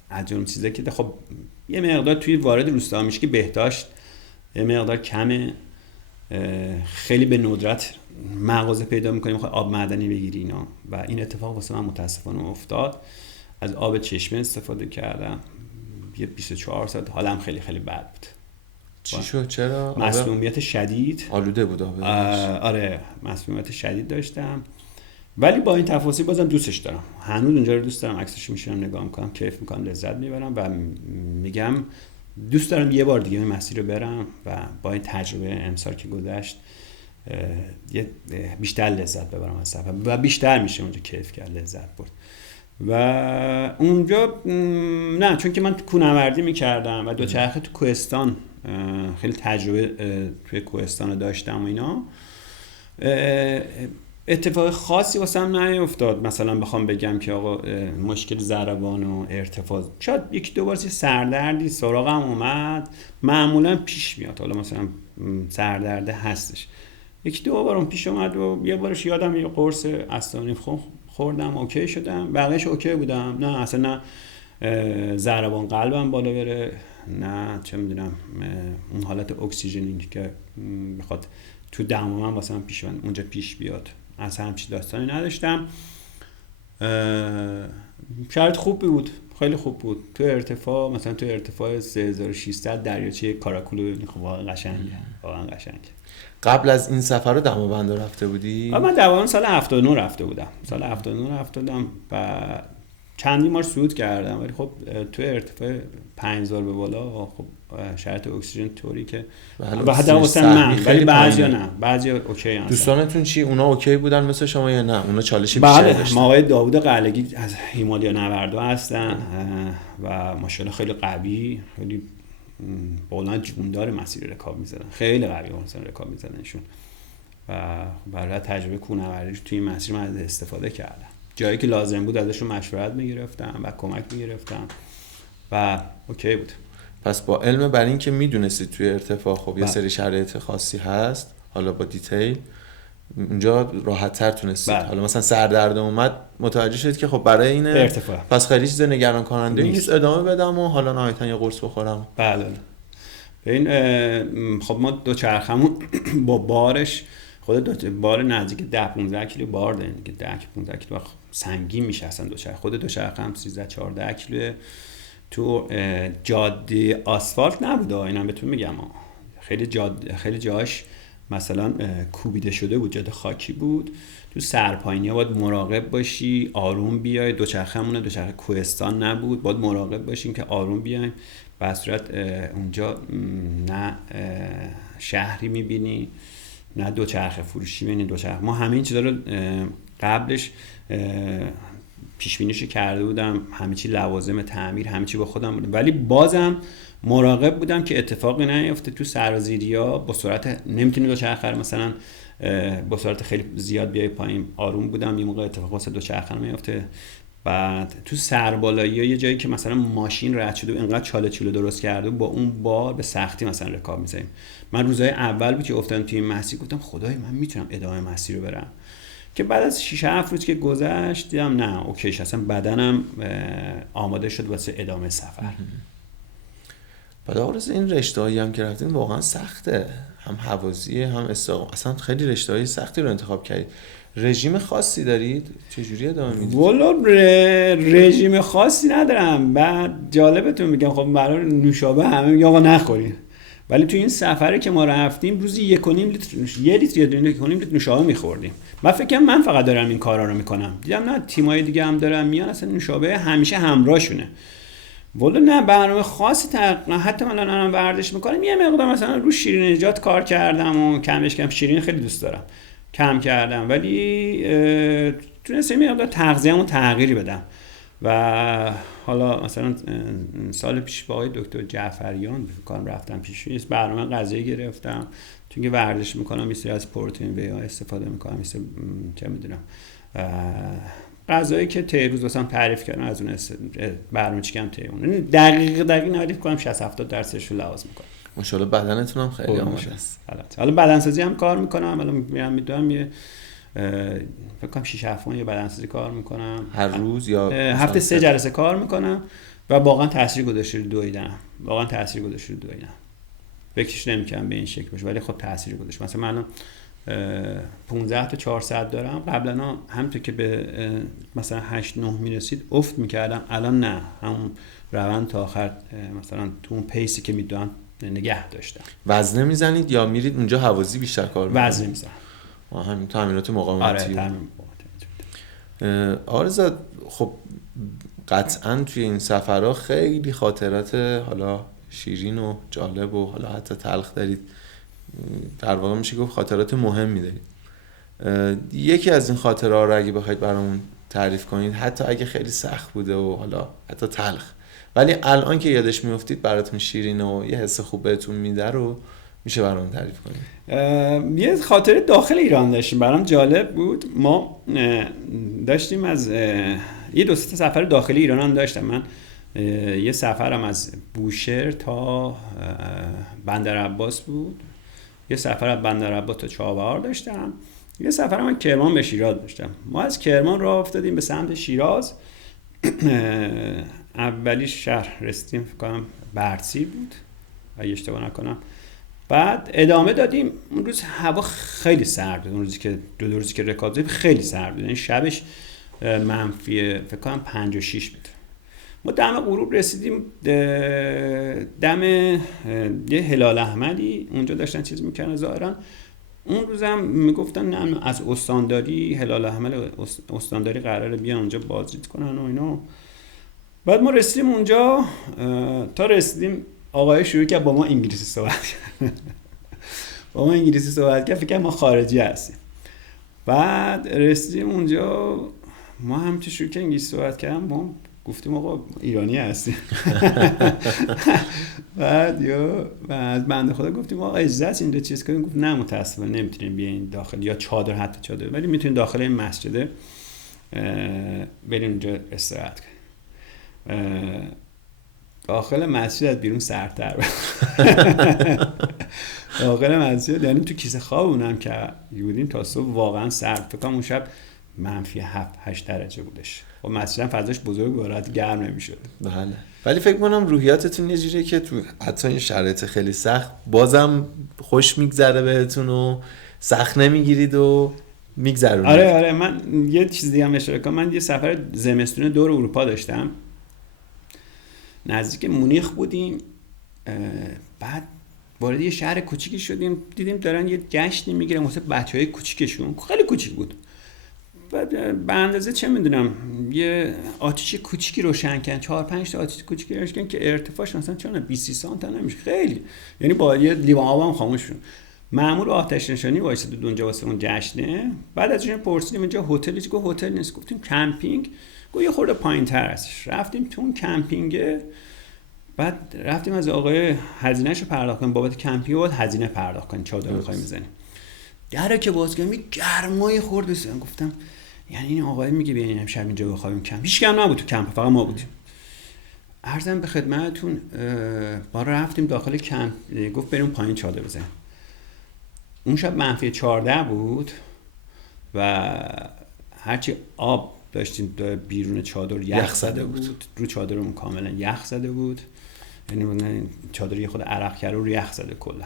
از جمله چیزایی که خب یه مقدار توی وارد روستا میشه که بهداشت یه مقدار کمه، خیلی به ندرت مغازه پیدا میکنیم میخوای آب معدنی بگیری اینا و این اتفاق واسه من متاسفانه افتاد. از آب چشمه استفاده کردم یه 24 ساعت حالم خیلی خیلی بد بود. چی شد؟ چرا؟ مسمومیت شدید. آلوده بود آبش. آره مسمومیت شدید داشتم، ولی با این تفاصیل بازم دوستش دارم. هنوز اونجا رو دوست دارم، عکسش میشم نگاه میکنم، کیف میکنم، لذت میبرم و میگم دوست دارم یه بار دیگه این مسیر رو برم و با این تجربه امسال که گذشت بیشتر لذت ببرم از سفر و بیشتر میشه اونجا کیف کرد، لذت برد. و اونجا نه چون که من کوهنوردی میکردم و دوچرخه تو کوهستان خیلی تجربه توی کوهستان رو داشتم و اینا، اتفاق خاصی واسم نیفتاد مثلا بخوام بگم که آقا مشکل ضربان و ارتفاع، شاید یکی دو بار سردردی سراغم اومد، معمولا پیش میاد، حالا مثلا سردرده هستش، یکی دو بارم پیش اومد و یه بارش یادم یه قرص استانی خوردم اوکی شدم، بقیه‌اش اوکی بودم، نه اصلا نه ضربان قلبم بالا بره، نه چه میدونم اون حالت اکسیژنی که بخواد تو دم من واسه من اونجا پیش بیاد، از همچین داستانی نداشتم. شرط خوب بود، خیلی خوب بود. تو ارتفاع مثلا تو ارتفاع 3600 دریاچه کاراکولو خب واقعا قشنگه، واقعا قشنگه. قبل از این سفر رو دماوند رفته بودی؟ من دماوند سال 79 رفته بودم، سال 79 رفته بودم و چندی ماه صعود کردم، ولی خب تو ارتفاع 5000 به بالا خب شرط اکسیژن طوری که و حتی واسه من، ولی بعضیا نه، بعضیا اوکی هستن. دوستانتون چی اونا اوکی بودن مثل شما یا نه اونا چالش بیشتری داشتن؟ ما آقای داوود قلعگی از هیمالیا نوردو هستن و ماشاءالله خیلی قوی، خیلی بلند جوندار مسیر رکاب می‌زدن، خیلی قوی مثلا رکاب می‌زدنشون و برای تجربه کوهنوردی توی این مسیر من استفاده کردم. جایی که لازم بود ازشون مشورت میگرفتم و کمک میگرفتم و اوکی بود. پس با علم بر این که میدونستی توی ارتفاع خب یه سری شرایط خاصی هست، حالا با دیتیل اونجا راحت تر تونستید. حالا مثلا سردرد اومد متوجه شدید که خب برای این ارتفاع پس خیلی چیز نگران کننده نیست، ادامه بدم و حالا نهایتا یه قرص بخورم. بله این خب ما دوچرخمون با بارش خود بار نزدیک 10-15 کیلو بار داریم که 10-15 کیلو سنگین میشه اصلا دوچرخه. خود دوچرخه هم 13-14 کیلو. تو جاده آسفالت نبوده، اینا بهتون میگم خیلی جاش مثلا کوبیده شده بود، جاده خاکی بود. تو سرپایینی‌ها باید مراقب باشی آروم بیای، دوچرخه‌مون دوچرخه کوهستان نبود، باید مراقب باشیم که آروم بیایم. به صورت اونجا نه شهری میبینی نه دوچرخه فروشی بینی دوچرخه. ما همه این چیزا رو قبلش پیش بینیش کرده بودم، همه چی لوازم تعمیر همه چی با خودم بودم، ولی بازم مراقب بودم که اتفاقی نیفته. تو سرازیری‌ها با سرعت نمیتونی دوچرخه مثلا با سرعت خیلی زیاد بیای پایین، آروم بودم، یه موقع اتفاق واسه دوچرخه میفته. بعد تو سربالایی ها یه جایی که مثلا ماشین رد شده و اینقدر چاله چوله درست کرده و با اون بار به سختی مثلا رکاب میزنیم. من روزهای اول بود که افتادم توی این مسیر گفتم خدای من میتونم ادامه مسیر رو برم، که بعد از 6-7 روز که گذشت دیدم نه اوکیش، اصلا بدنم آماده شد واسه ادامه سفر. بعد آرز این رشته‌هایی هم که رفتین واقعا سخته، هم هوازی هم استقامت، اصلا خیلی رشته‌های سختی رو انتخاب کردید. رژیم خاصی دارید؟ چجوری ادامه میدید؟ والا رژیم خاصی ندارم. بعد جالبتون میگم خب برای نوشابه همه میگن آقا نخورین، ولی تو این سفری که ما رفتیم روزی 1.5 لیتر 1.5 لیتر نوشابه میخوردیم. من فکر کنم من فقط دارم این کارا رو میکنم، دیدم نه تیمای دیگه هم دارن میان اصلا نوشابه همیشه همراهشونه. والا نه برنامه خاصی حتی من الان ورزش میکنم یه مقدار مثلا رو شیرینیجات کار کردم و کم شیرین خیلی دوست دارم، کم کردم، ولی تونستم یه مقدار تغذیه‌مو تغییری بدم. و حالا مثلا سال پیش با آقای دکتر جعفریان فکر کنم رفتم پیش یه برنامه غذایی گرفتم، چون که ورزش میکنم یه سری از پروتئین وی استفاده میکنم، مثل چه میدونم غذایی که ته روز واسم تعریف کردن از اون برنامه چیکم ته اون دقیق تعریف کنم 60-70% رو لحاظ میکنم. ماشاءالله بدنتون هم خیلی آماده است. حالا بدنسازی هم کار میکنم، الان میدونم یه فکر کنم 6-7 ماه یه بدنسازی کار میکنم هر روز یا هفته 3 جلسه کار میکنم و واقعا تاثیر گذاشته رو دویدن، واقعا تاثیر گذاشته رو دویدن. فکرش نمیکنم به این شکل باشه ولی خب تاثیر گذاشته. مثلا من 15 تا 400 دارم، قبلا همونطور که به مثلا 8-9 میرسید افت میکردم، الان نه، همون روند تا آخر مثلا تو اون پیسی که میدونم نگه داشتم. وزنه میزنید یا میرید اونجا هوازی بیشتر کار میکنید؟ وزنه میزنم. همین تمرینات مقاومتی. آره آرزا خب قطعا توی این سفرها خیلی خاطرات حالا شیرین و جالب و حالا حتی تلخ دارید، در واقع میشه گفت خاطرات مهمی دارید. یکی از این خاطرها رو اگه بخواید برامون تعریف کنید، حتی اگه خیلی سخت بوده و حالا حتی تلخ، ولی الان که یادش میافتید براتون شیرینه و یه حس خوب بهتون میده، رو میشه برامون تعریف کنید؟ یه خاطره داخل ایران داشتیم برام جالب بود. ما داشتیم از یه 2-3 سفر داخلی ایران هم داشتم. من یه سفرم از بوشهر تا بندرعباس بود، یه سفر از بندرعباس تا چابهار داشتم، یه سفرم از کرمان به شیراز داشتم. ما از کرمان راه افتادیم به سمت شیراز. اولی شهر رسیدیم فکر کنم برسی بود اگه اشتباه نکنم. بعد ادامه دادیم. اون روز هوا خیلی سرد بود، اون روزی که دو روزی که رکاب زدیم خیلی سرد بود، یعنی شبش منفی فکر کنم 5 و 6 بود. ما دم غروب رسیدیم، دم یه هلال احمدی اونجا داشتن چیز میکنن ظاهرا. اون روزم میگفتن نه از استانداری هلال احمد استانداری قراره بیان اونجا بازدید کنن و اینا. بعد ما رسیدیم اونجا، تا رسیدیم آقای شروع کرد با ما انگلیسی صحبت کرد. با ما انگلیسی صحبت کرد، فکر کنم ما خارجی هستیم. بعد رسیدیم اونجا ما هم تو شروع که انگلیسی صحبت کردم، ما گفتیم آقا ایرانی هستیم. بعد از بنده خدا گفتیم آقا اجازه است اینجا چیز کنیم؟ گفت نه متاسفانه نمیتونیم بیاین داخل، یا چادر حتی چادر، ولی میتونیم داخل این مسجد بریم اونجا استراحت کنیم. داخل مسجد از بیرون سردتر داخل مسجد یعنی تو کیسه خواب اونم که بودیم تا صبح واقعا سرد، فکر کنم اون شب منفی 7-8 درجه بودش. و مسجد فضاش بزرگ و راحت گرم نمیشد. بله، ولی فکر کنم روحیاتتون یه جوریه که تو حتی این شرایط خیلی سخت بازم خوش میگذره بهتون و سخت نمیگیرید و میگذرونید. آره من یه چیز دیگه هم اشاره کنم. من یه سفر زمستون دور اروپا داشتم، نزدیک مونیخ بودیم. بعد وارد یه شهر کوچیکی شدیم، دیدیم دارن یه جشنی میگیرن واسه بچهای کوچیکشون، خیلی کوچیک بود. بعد به اندازه چه میدونم یه آتیش کوچیکی روشن کردن، 4-5 تا آتیش کوچیکی روشن کردن که ارتفاعش مثلا چون 20 سانت نمیشه، خیلی، یعنی با یه لیوان آب هم خاموش شد. مأمور آتش نشانی وایساد اونجا واسه اون جشنه. بعد از اون پرسیدیم اینجا هتلی؟ گفت هتل نیست. گفتیم کمپینگ؟ گفت یه خورده پایین‌تر هستش. رفتیم تو اون کمپینگ، بعد رفتیم از آقای هزینه‌شو پرداخت کنیم، بابت کمپینگ باید هزینه پرداخت کنیم، چادر می‌خوایم بزنیم. درو که باز کردم گرمای خورد بسن، گفتم یعنی این آقای میگه بیاین امشب اینجا بخوابیم کمپ. هیچ کم نبود تو کمپ، فقط ما بودیم. عرضم به خدمتتون ما رفتیم داخل کمپ، گفت بریم پایین چادر بزنیم. اون شب -14 بود و هرچی آب داشتیم بیرون چادر یخ زده بود. رو چادرمون کاملا یخ زده بود، یعنی چادر یه خود عرق کرده و یخ زده کلا.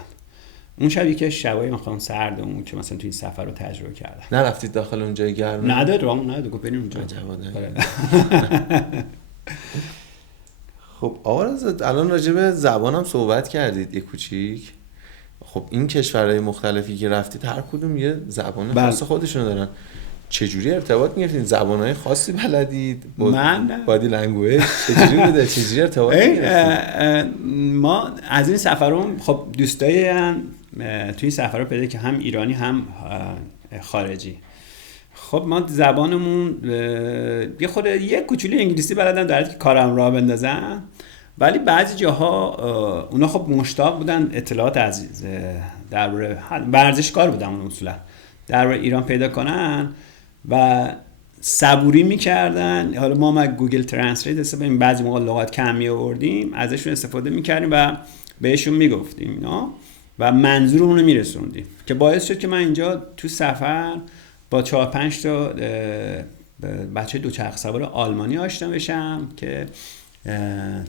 اون شب یکی از شبای مثلا سردمون که مثلا تو این سفر رو تجربه کردم. نرفتید داخل اونجا گرم؟ نداد گفت بریم اونجا. خب آقا رضا الان راجع به زبانم صحبت کردید یه کوچیک. خب این کشورهای مختلفی که رفتید هر کدوم یه زبان خاص خودشون دارن. چجوری ارتباط می‌گرفتید؟ زبان‌های خاصی بلدید؟ من بادی لنگویج چجوری بوده؟ چجوری ارتباط می‌گرفتید؟ ما از این سفرام خب دوستایی توی این سفرها پیدا که هم ایرانی هم خارجی. خب ما زبانمون یه کوچولو انگلیسی بلدن در حالی که کارم راه بندازم، ولی بعضی جاها اونا خب مشتاق بودن اطلاعات عزیز درباره ورزشکار بودن اون اصولا درباره ایران پیدا کنن و صبوری میکردن. حالا ما گوگل ترنسلیت حساب این بعضی موقع لغات کم میآوردیم، ازشون استفاده میکردیم و بهشون میگفتیم اینا و منظور اون رو میرسوندیم، که باعث شد که من اینجا تو سفر با 4-5 تا بچه دوچرخه سوار آلمانی آشنا بشم که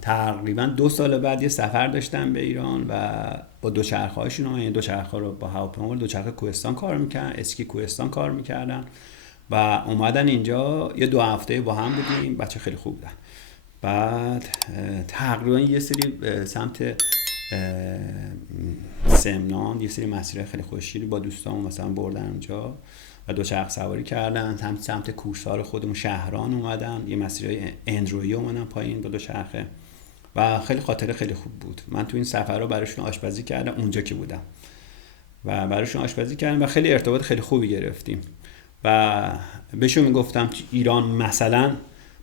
تقریبا 2 سال بعد یه سفر داشتم به ایران و با دوچرخه هاشون، یعنی دوچرخه رو با هواپیما دوچرخه کوهستان کار میکردن، اسکی کوهستان کار میکردن و اومدن اینجا یه 2 هفته با هم بودیم. بچه خیلی خوب بودن. بعد تقریبا یه سری سمت سمنان یه سری مسیرهای خیلی خوشگلی با دوستامون مثلا بردن اونجا و دوچرخه سواری کردن. سمت کوهسار خودمون شهران اومدن، یه مسیرهای اندرویی اومدن پایین با دوچرخه و خیلی خاطره خیلی خوب بود. من تو این سفرها براشون آشپزی کردم اونجا که بودم و براشون آشپزی کردم و خیلی ارتباط خیلی خوبی گرفتیم و بهشون میگفتم تو ایران مثلا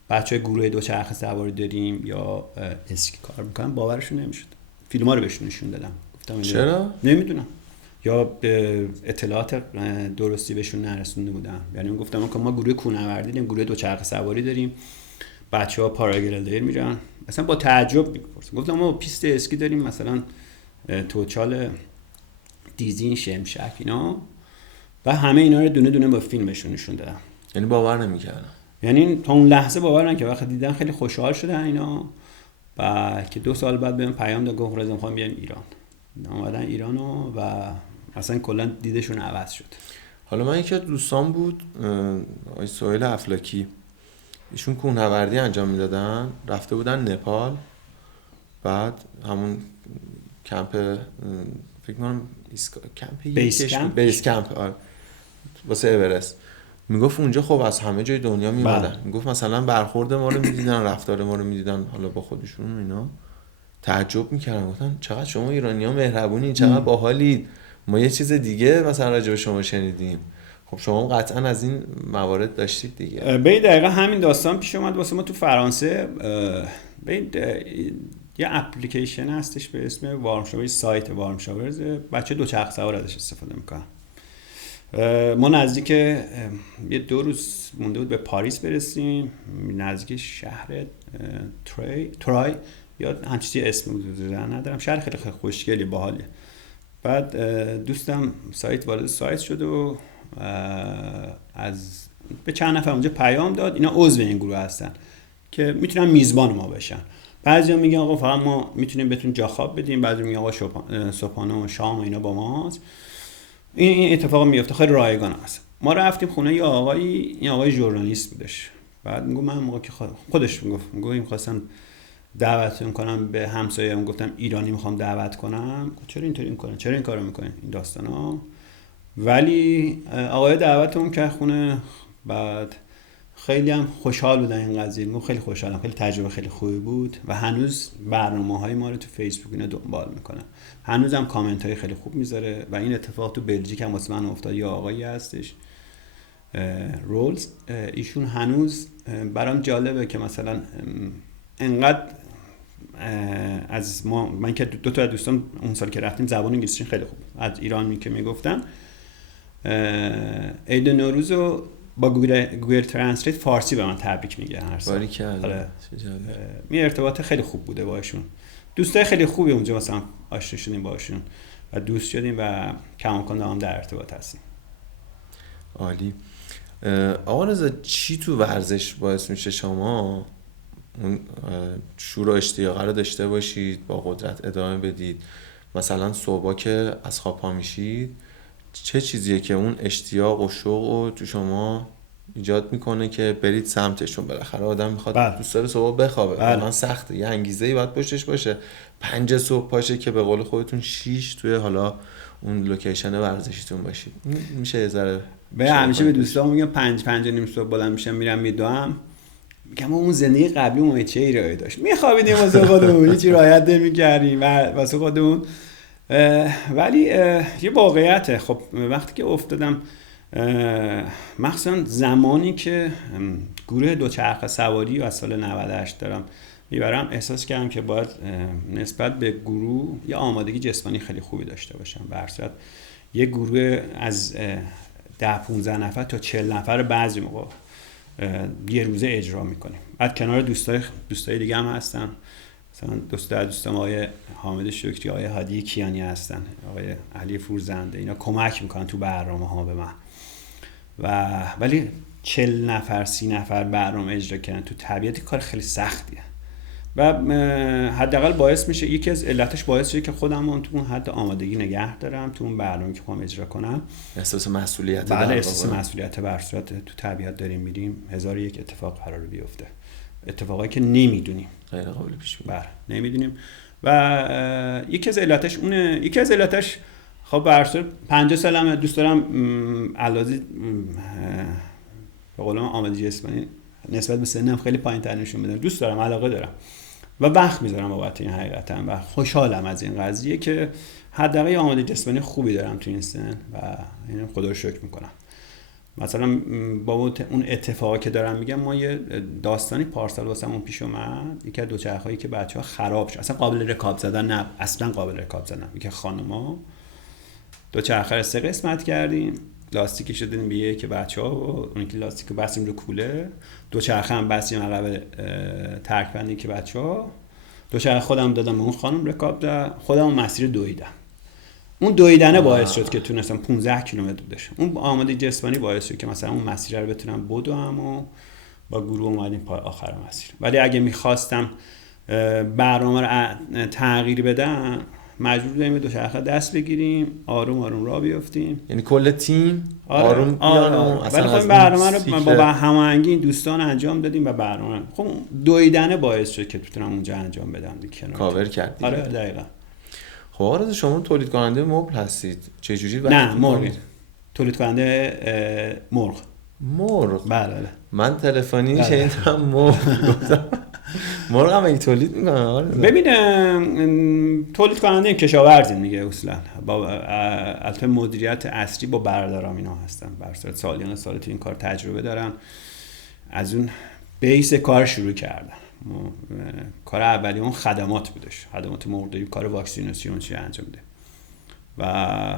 بچه‌های گروه دوچرخه سواری داریم یا اسکی کار میکنن، باورشون نمیشد. فیلم‌ها رو بهشون نشون دادم، گفتم چرا؟ نمیدونم، یا اطلاعات درستی بهشون نرسونده بودن. یعنی گفتم که ما گروه کوهنوردی داریم، گروه دوچرخه سواری داریم، بچه‌ها پاراگلایدر میرن، مثلا با تعجب میپرسن. گفتم ما پیست اسکی داریم، مثلا توچال، دیزین، شمشک اینا، و همه اینا رو دونه دونه با فیلمشون نشون دادم. یعنی باور نمی‌کردم. یعنی تا اون لحظه باور نکردم که وقتی دیدن خیلی خوشحال شدن اینا و که 2 سال بعد بهم پیام داد گفت رضا می‌خوام بیام ایران. اومدن ایرانو و اصلا کلا دیدشون عوض شد. حالا من یکی از دوستان بود آقای سهیل افلاکی، ایشون کوهنوردی انجام میدادن، رفته بودن نپال، بعد همون کمپ فکر کنم بیس کمپ واسه اورست، میگفت اونجا خب از همه جای دنیا میومدن، میگفت مثلا برخورد ما رو میدیدن، رفتار ما رو میدیدن، حالا با خودشون اینا تعجب میکردن، گفتن چقدر شما ایرانی‌ها مهربونین، چقدر باحالید، ما یه چیز دیگه مثلا راجع به شما شنیدیم. خب شما قطعا از این موارد داشتید دیگه. به دقیقه همین داستان پیش اومد واسه ما تو فرانسه. یه اپلیکیشن هستش به اسم وارم شاور، سایت وارم شاورز، بچه دوچرخه سوار ازش استفاده میکنن. ما نزدیک یه 2 روز مونده بود به پاریس برسیم، نزدیک شهر ترای یا همچین اسم بود ندارم، شهر خیلی خوشگلی باحاله. بعد دوستم وارد سایت شد و به چند نفر اونجا پیام داد اینا عضو این گروه هستن که میتونن میزبان ما بشن. بعضیا میگن آقا فقط ما میتونیم بهتون جا خواب بدیم، بعضی میگن آقا صبحانه و شام و اینا با ماست. این اتفاق میفته، خیلی رایگان است. ما رفتیم خونه یه آقایی، این آقای ژورنالیست بودش. بعد میگم من موقع که خودش میگم خواستم دعوتتون کنم به همسایه‌ام، گفتم ایرانی میخوام دعوت کنم. چرا اینطوری میکنن، چرا این کارو میکنن، این داستانا. ولی آقای دعوتمون که خونه، بعد خیلی هم خوشحال بودن این قضیه. من خیلی خوشحالم، خیلی تجربه خیلی خوبی بود و هنوز برنامه‌های ما رو تو فیسبوک اینا دنبال میکنم، هنوزم کامنت‌های خیلی خوب میذاره. و این اتفاق تو بلژیک هم واسه من افتاد. یه آقایی هستش رولز، ایشون هنوز برام جالبه که مثلا انقدر از من که 2 تا دوستان اون سال که رفتیم زبان انگلیسیشون خیلی خوب از ایران که میگفتن عید نوروز رو با گوگل ترنسلیت فارسی به من تبریک میگه هر سال. آره. می ارتباط خیلی خوب بوده باشون. دوستای خیلی خوبی اونجا مثلا آشنا شدیم باشون و دوست شدیم و کماکان دارم در ارتباط هستیم. عالی. آقا رضا چی تو ورزش باعث میشه شما اون شور و اشتیاق رو داشته باشید، با قدرت ادامه بدید؟ مثلا صبح که از خواب پا میشید چه چیزیه که اون اشتیاق و شوق رو تو شما ایجاد میکنه که برید سمتشون؟ بالاخره آدم میخواد دوست داره صبح بخوابه، واقعا سخته، یه انگیزه‌ای باید پشتش باشه. 5 صبح پاشه که به قول خودتون 6 توی حالا اون لوکیشن ورزشیتون باشید. میشه یه ذره همیشه به دوستام میگم 5 نیم صبح بلند میشم میرم میدوام، میگم اون زندگی قبلی ما چه ایرادی داشت، میخوابیدیم واسه خودمون هیچ رعایت نمی‌کردیم واسه خودمون. ولی یه واقعیته. خب وقتی که افتادم مخصوصا زمانی که گروه دوچرخه سواری از سال 98 دارم میبرم، احساس کردم که باید نسبت به گروه یه آمادگی جسمانی خیلی خوبی داشته باشم. به هر صورت یه گروه از 10-15 نفر تا 40 نفر بعضی موقع یه روزه اجرا میکنیم. بعد کنار دوستای دیگه هم هستن، مثلا دوستان آقای حامد شکری، آقای هادی کیانی هستن، آقای علی فرزنده، اینا کمک میکنن تو برنامه‌ها به من. ولی 40 نفر 30 نفر برنامه اجرا کردن تو طبیعت کار خیلی سختیه و حداقل باعث میشه، یکی از علتش باعث میشه که خودم تو اون حد آمادگی نگه دارم تو اون برنامه که خودم اجرا کنم. احساس مسئولیت. بله، احساس مسئولیت. بر صورت تو طبیعت داریم میریم، 1001 اتفاق قراره بیفته، اتفاقایی که نمیدونیم، غیر قابل پیش بینی. بله نمیدونیم. و یکی از علتش خب بر صورت 50 سالم دوست دارم علاوه به قول من آمادگی جسمانی نسبت به سنم خیلی پایین‌تر نشون بدم. دوست دارم، علاقه دارم و وقت میذارم بابت این حقیقتا و خوشحالم از این قضیه که حداقل آمادگی جسمانی خوبی دارم تو این سن و اینو خدا رو شکر میکنم. مثلا با اون اتفاقی که دارم میگم، ما یه داستانی پارسال واسمون پیش اومد، یکی از دوچرخه‌ای که بچه‌ها خراب شد، اصلا قابل رکاب زدن نه، اصلا قابل رکاب زدن. یکی خانوما دوچرخه رو 3 قسمت کردیم، لاستیکش دادیم به یک بچه‌ها و اون که لاستیکو بستیم رو کوله، دوچرخه هم بستیم عقب ترک بندی که بچه‌ها، دوچرخه خودم دادم به اون خانم رکاب ده، خودم مسیر دویدم. اون دویدنه باعث شد که تونستم 15 کیلومتر بشه. اون آمادگی جسمانی باعث شد که مثلا اون مسیر رو بتونم بدوم و با گروه اومدیم پای آخر مسیر. ولی اگه می‌خواستم برنامه رو تغییر بدم، مجبور بودیم دوچرخه دست بگیریم، آروم آروم راه بیافتیم، یعنی کل تیم آروم بیان. ولی خب برنامه رو با هماهنگی این دوستان انجام دادیم و برنامه خب دویدنه باعث شد که بتونم اونجا انجام بدم دیگه. کاور کردید. آره دقیقاً. خب آقا شما تولید کننده مبل هستید، چه جوری؟ نه، مرغ. تولید کننده مرغ. بله. من تلفنی شنیدم مرغ هم این تولید میکنه آقا؟ ببینم تولید کننده کشاورزی دیگه اصلا، با البته مدیریت اصلی با برادرام اینا هستن. بر صورت سالیان سال تو این کار تجربه دارن، از اون بیس کار شروع کردن. کار اولی اون خدمات بودش، خدمات مرغداری، کار واکسیناسیون چی انجام میده و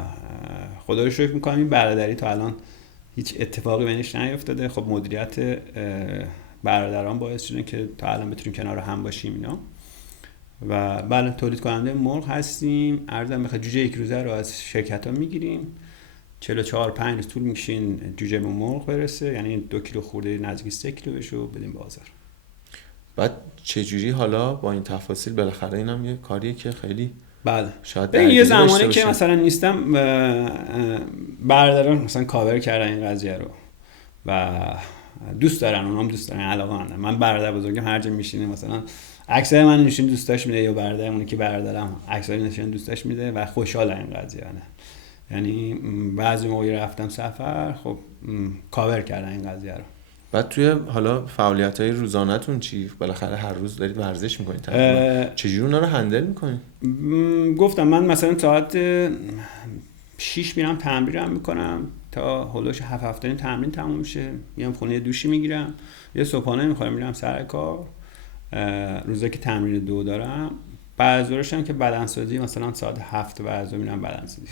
خدا رو شکر میکنم این برادری تا الان هیچ اتفاقی بینش نیفتاده. خب مدیریت برادران باعث شده که تا الان بتونیم کنار هم باشیم اینا. و بله تولید کننده مرغ هستیم. عرضم بخواد جوجه یک روزه رو از شرکت ها میگیریم، 44-5 روز طول میکشین جوجه به مرغ برسه، یعنی 2 کیلو خورده نزدیک 3 کیلو بشه و بدیم بازار. بعد چجوری حالا با این تفاصیل بالاخره اینم یه کاریه که خیلی بله شاید یه زمانی که مثلا نیستم برادران مثلا کاور کردن این قضیه رو و دوست دارن، اونام دوست دارن، علاقه مندن. من برادر بزرگم هر جا میشینه مثلا عکسای من نشون دوستاش میده، یا برادرمون که برادرم عکسای نشون دوستاش میده و خوشحال این قضیه نه. یعنی بعضی موقعی رفتم سفر، خب کاور کردن این قضیه رو. بعد توی حالا فعالیت‌های روزانه‌تون چی؟ بالاخره هر روز دارید ورزش می‌کنید، چجوری اونا رو هندل می‌کنید؟ گفتم من مثلا ساعت 6 میرم تمرینم میکنم تا هولوش 7 هفته این تمرین تموم میشه، میام خونه دوشی میگیرم، یه صبحانه میخورم، میرم سر کار. روزایی که تمرین 2 دارم، بعضی روزاش هم که بدنسازی مثلا ساعت 7 بعضی میرم بدنسازی.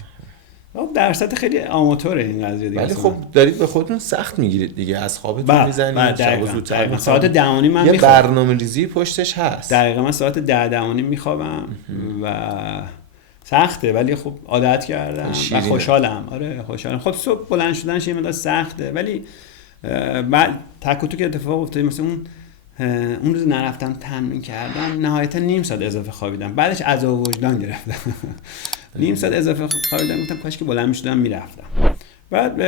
درصد خیلی آماتوره این قضیه دیگه. ولی خب دارید به خودتون سخت میگیرید دیگه، از خوابتون میزنید، شب زودتر ساعت 10:30 من یه برنامه‌ریزی پشتش هست. دقیقاً من ساعت 10:10 میخوابم و سخته، ولی خب عادت کردم و خوشحالم. آره خوشحالم. خب صبح بلند شدنش یه مقدار سخته، ولی بعد تک و توک اتفاق افتاد. مثلا اون روز نرفتم تمرین کردم، نهایتا نیم ساعت اضافه خوابیدم، بعدش عذاب وجدان گرفتم. نیم ساعت اضافه خوابیدم، گفتم کاش که بلند میشدم میرفتم. بعد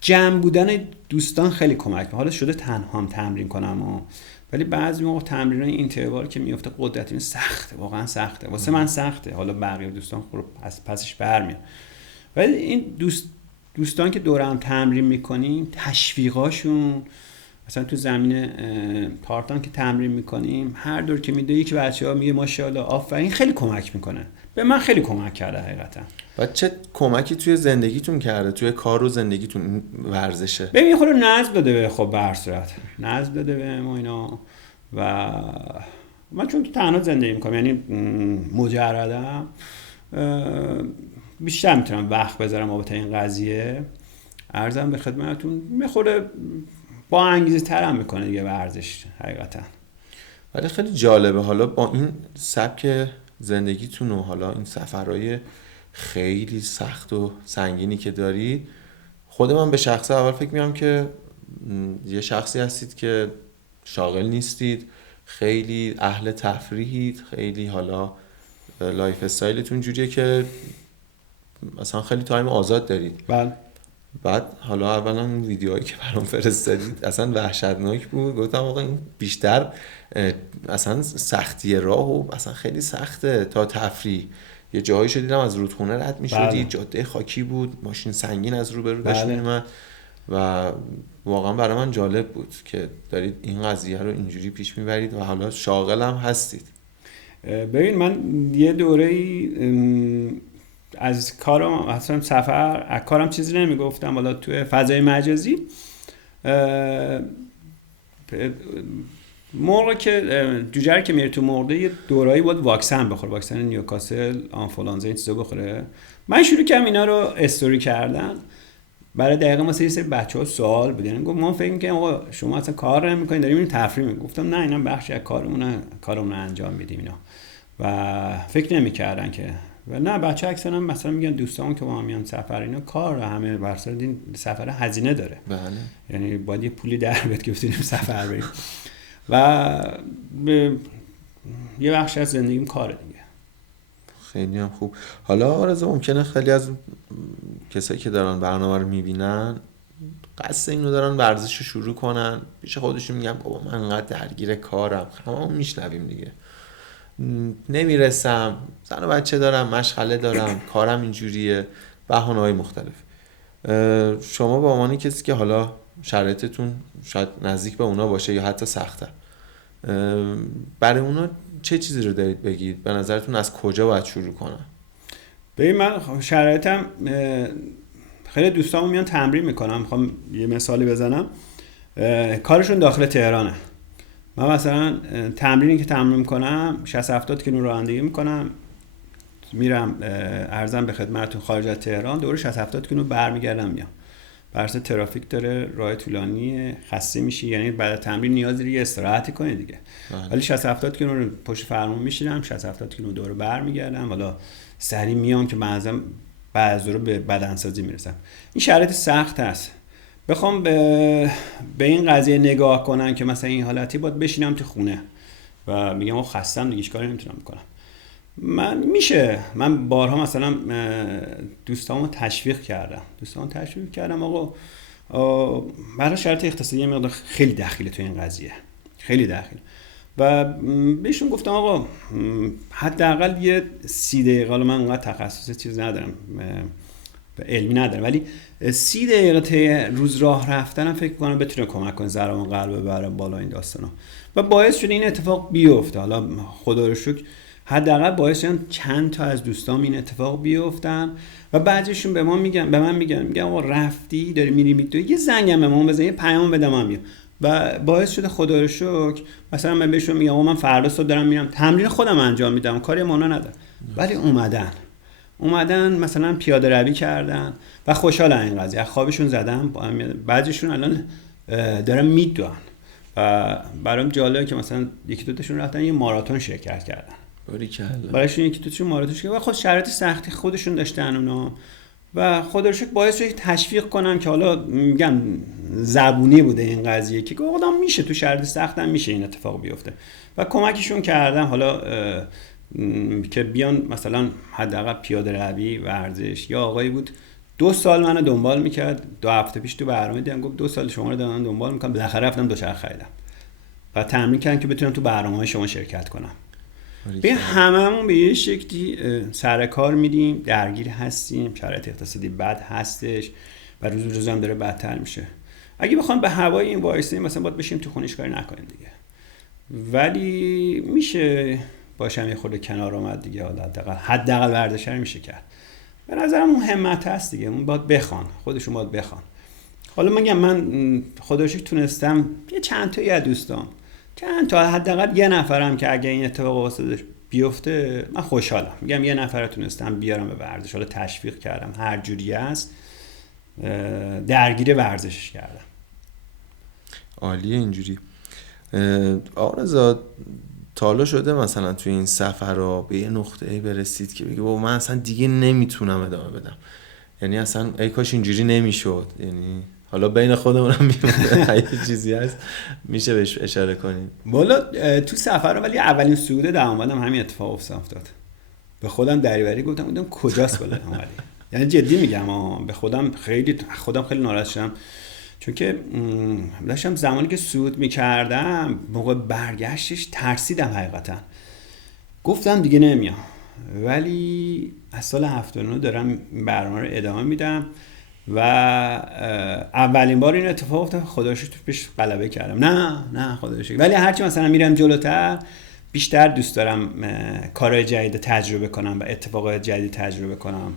جمع بودن دوستان خیلی کمک می‌کنه. حالا شده تنهام تمرین کنم ولی بعضی موقع تمرینای اینتروال که میفته قدرتی سخته، واقعا سخته واسه من، سخته. حالا بقیه دوستان خب پسش برمیاد، ولی این دوستان که دورم تمرین میکنیم تشویقاشون، مثلا تو زمین تارتان که تمرین میکنیم هر دور که میده یک بچه‌ها میگه ماشاءالله آفرین، خیلی کمک میکنه. به من خیلی کمک کرده حقیقتا. و چه کمکی توی زندگیتون کرده، توی کار و زندگیتون ورزشه؟ ببین خود نظم داده به، خب به هر صورت نظم داده به ما اینا. و من چون تو تنها زندگی میکنم، یعنی مجردم، بیشتر میتونم وقت بذارم بابت این قضیه. عرضم به خدمتتون میخوره با انگیزه ترم میکنه دیگه ورزش حقیقتا. ولی خیلی جالبه حالا با این سبک زندگیتون و حالا این سفرهای خیلی سخت و سنگینی که داری، خود من به شخصه اول فکر می‌کنم که یه شخصی هستید که شاغل نیستید، خیلی اهل تفریحید، خیلی حالا لایف استایلتون جوریه که مثلا خیلی تایم آزاد دارید. بله. بعد حالا اولا اون ویدیوهایی که برام فرستادید اصلا وحشتناک بود. گفتم آقا این بیشتر اصلا سختی راه و اصلا خیلی سخته تا تفریح. یه جایی شدیدم از رودخونه رد می‌شدید، بله. جاده خاکی بود، ماشین سنگین از رو به رو داشت می‌اومد و واقعا برای من جالب بود که دارید این قضیه رو اینجوری پیش میبرید و حالا شاغل هم هستید. ببین من یه دوره‌ای از کارم، اصلا سفر از کارم چیزی نمیگفتم، حالا توی فضای مجازی موقع که جوجر که میره تو مرده یه دورایی بود واکسن بخوره، واکسن نیوکاسل، آنفولانزا این چیزا بخوره. من شروع کردم اینا رو استوری کردن. برای دقیقاً مثلا یه سری بچه‌ها سوال بود، یعنی گفت ما فکر می‌کنیم آقا شما اصلا کار نمی‌کنید، داریم تفریح می‌کنیم. گفتم نه، اینا بخشی از کارمون انجام میدیم اینا. و فکر نمی‌کردن که، و نه بچه اکثرا مثلا میگن دوستان که با هم میان سفر اینا کار همه ورسر این سفر هزینه داره. بله. یعنی باید یه پولی در بیاد که بتونیم سفر بریم. و یه بخش از زندگیم کاره دیگه. خیلی هم خوب. حالا آرزو ممکنه خیلی از کسایی که دارن برنامه رو میبینن قصد اینو دارن ورزش رو شروع کنن، پیش خودشون میگن بابا من انقدر درگیر کارم، هممون میشنویم دیگه، نمیرسم، زن و بچه دارم، مشغله دارم، کارم اینجوریه، بهانه‌های مختلف. شما به عنوان کسی که حالا شرایطتون شاید نزدیک به اونا باشه یا حتی سخته، برای اونا چه چیزی رو دارید بگید؟ به نظرتون از کجا باید شروع کنن؟ ببین من شرایطم خیلی دوستامون میان تمرین میکنم. میخوام یه مثالی بزنم. کارشون داخل تهرانه. من مثلا تمرینی که تمرین میکنم 60-70 کیلو رانندگی میکنم، میرم ارزم به خدمتتون خارج از تهران، دور 60-70 کیلو برمیگردم میام. برسه ترافیک داره، راه طولانیه، خسته میشی، یعنی بعد تمرین نیاز داری یه استراحتی کنی دیگه. ولی 60-70 کیلو رو پشت فرمون میشینم، 60-70 کیلو دور برمیگردم، حالا سری میام که بعضی رو به بدنسازی میرسم. این شرایط سخت است. بخوام به این قضیه نگاه کنم که مثلا این حالتی باید بشینم تو خونه و میگم آخه خستم دیگه، کاری نمیتونم بکنم. من بارها مثلا دوستامو تشویق کردم آقا برای شرط اقتصادی مقدار خیلی دخیله تو این قضیه، خیلی دخیل، و بهشون گفتم آقا حداقل یه 30 دقیقه، حالا من اونقدر تخصص چیز ندارم، علمی ندارم، ولی 30 دقیقه روز راه رفتنم فکر کنم بتونه کمک کنه ضربان قلب ببره بالا این داستانا، و باعث شده این اتفاق بیفته. حالا خدا رو شکر حداقل باعث شدن چند تا از دوستام این اتفاق بیفتن و بعضیشون به من میگن آقا رفتی داری میری میتونی یه زنگم به من بزن، یه پیام بده من میام، و باعث شده خدا رو شکر مثلا من بهشون میگم آقا من فردا صبح دارم میرم تمرین خودم انجام میدم، کاری مانا ندارم، ولی اومدن اومدن مثلا پیاده روی کردن و خوشحالن این قضیه، خوابشون زدن. بعضیشون الان دارن میدوئن و برام جالبه که مثلا یکی دو تاشون رفتن یه ماراتون شرکت کردن. برایشون یکی دو تاشون ماراتون شرکت و خود شرایط سختی خودشون داشتن اونا و خدا رو شکر باعث شد تشویق کنم که حالا میگم زبونی بوده این قضیه که آدم میشه تو شرایط سخت هم میشه این اتفاق بیفته و کمکشون کردم حالا که بیان مثلا حداقل پیاده روی، ورزش. یا آقایی بود 2 سال منو دنبال میکرد، 2 هفته پیش تو برنامه دیدم گفت 2 سال شما رو دارم دنبال میکنم، بالاخره رفتم دوچرخه خریدم و تمرین کردم که بتونم تو برنامه‌های شما شرکت کنم. به هممون به یه شکلی سر کار میریم، درگیر هستیم، شرایط اقتصادی بد هستش و روز هم داره بدتر میشه. اگه بخوام به هوای این وایسیم مثلا باید بشیم تو خونش کاری نکنیم دیگه، ولی میشه باشم یه خورده کنار اومد دیگه. حداقل ورزش رو میشه کرد. به نظرم اون همت هست دیگه، اون باید بخوان، خودشون باید بخوان. حالا من خدا رو شکر تونستم یه چند تا از دوستام، چند تا حداقل یه نفرم که اگه این اتفاق واسه بیفته من خوشحالم. میگم یه نفر تونستم بیارم به ورزش، حالا تشویق کردم، هر جوری است درگیر ورزشش کردم. عالیه اینجوری. آقا رضا تا حالا شده مثلا توی این سفرها به یه نقطه‌ای برسید که بگی بابا من اصلا دیگه نمیتونم ادامه بدم، یعنی اصلا ای کاش اینجوری نمیشد، یعنی حالا بین خودمون هم میمونه یه چیزی هست میشه بهش اشاره کنیم؟ والا تو سفر ولی اولین صعود درآمدم همین اتفاق افتاد. به خودم دریوری گفتم کجاست بالا اومدی. یعنی جدی میگم به خودم خیلی ناراحت شدم، چون که داشتم زمانی که صعود میکردم موقع برگشتش ترسیدم حقیقتا، گفتم دیگه نمیام. ولی از سال 79 دارم برنامه رو ادامه میدم و اولین بار این اتفاق افتاد. خدا رو شکر پیش غلبه کردم. نه خدا رو شکر. ولی هرچی مثلا میرم جلوتر بیشتر دوست دارم کارهای جدید تجربه کنم و اتفاقات جدید تجربه کنم.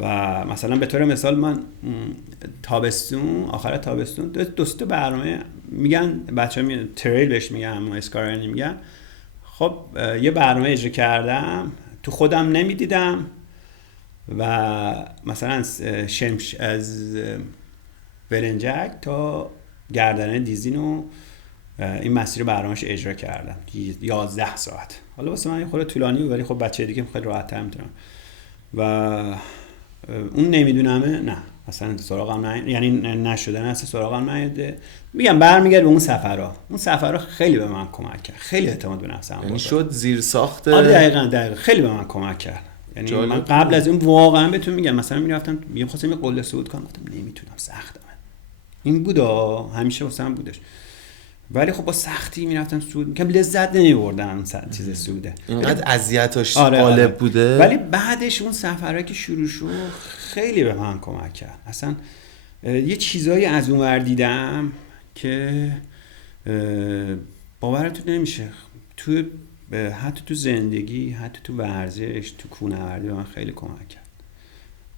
و مثلا به طور مثال من آخر تابستون دوست برنامه میگن بچه‌ها تریل بهش میگن، اسکارانی میگن. خب یه برنامه اجرا کردم، تو خودم نمیدیدم و مثلا شمش از ولنجک تا گردنه دیزینو این مسیر برنامه‌اش اجرا کردم 11 ساعت. حالا واسه من خود طولانی بود ولی خب بچه دیگه خیلی راحت‌تر میتونم. و اون نمیدونمه نه اصلا سراغم نه، یعنی نشدن اصلا سراغم نیومده. میگم برمیگرد به اون سفرها خیلی به من کمک کرد، خیلی اعتماد به نفسم یعنی شد زیر ساخت. دقیقاً خیلی به من کمک کرد. یعنی من قبل از این واقعا بهتون میگم مثلا میرفتم می‌خواستم یه قله صعود کنم، گفتم نمیتونم، سختمه. این بودا همیشه واسم بودش، ولی خب با سختی میرفتم صعود می‌کردم، لذت نمی‌بردم چیز صعوده. اینقدر اذیتش غالب بوده. ولی بعدش اون سفرها که شروع شد خیلی به من کمک کرد. اصلا یه چیزایی از اونور دیدم که باورتون نمیشه. حتی تو زندگی، حتی تو ورزش، تو کوهنوردی به من خیلی کمک کرد.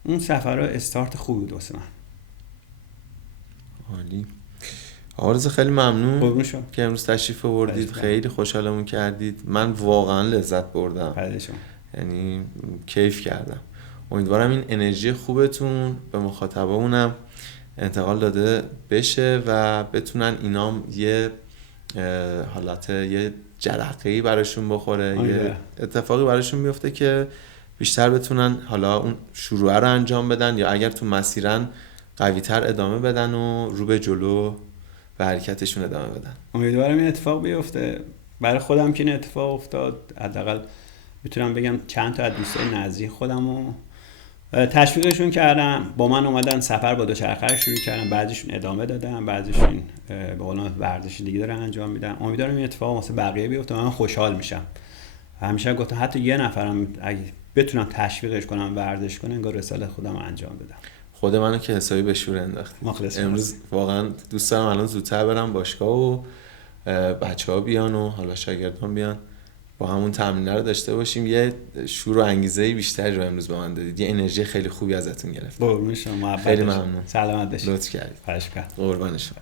اون سفرها استارت خوبی بود واسه من. عالی. آرزو خیلی ممنون که امروز تشریف آوردید، خیلی خوشحالمون کردید. من واقعا لذت بردم، یعنی کیف کردم. امیدوارم این انرژی خوبتون به مخاطبمونم انتقال داده بشه و بتونن اینام یه حالت یه جرقه‌ای براشون بخوره، یه اتفاقی براشون بیفته که بیشتر بتونن حالا اون شروع رو انجام بدن یا اگر تو مسیرن قوی‌تر ادامه بدن و رو به جلو به حرکتشون ادامه بدن. امیدوارم این اتفاق بیفته. برای خودم که این اتفاق افتاد حداقل میتونم بگم چند تا از دوستای نزدیک خودمو تشویقشون کردم، با من اومدن سفر با دوچرخه شروع کردن، بعضیشون ادامه دادن، بعضیشون به قول ورزش دیگه دارن انجام میدن. امیدوارم این اتفاق واسه بقیه بیفته، من خوشحال میشم. همیشه گفتم حتی یه نفرم اگه بتونم تشویقش کنم ورزش کنه انگار رسالت خودم انجام بدم. خود منو که حسابی به شور انداختی. امروز واقعا دوست دارم الان زودتر برم باشگاه و بچه‌ها بیان و حالا شاگردان بیان با همون تمرین رو داشته باشیم. یه شور و انگیزه بیشتری رو امروز به من دادید، یه انرژی خیلی خوبی ازتون گرفتم. قربون شما، خیلی ممنون. سلامت باشید. لطف کردید. خواهش می‌کنم. قربان شما.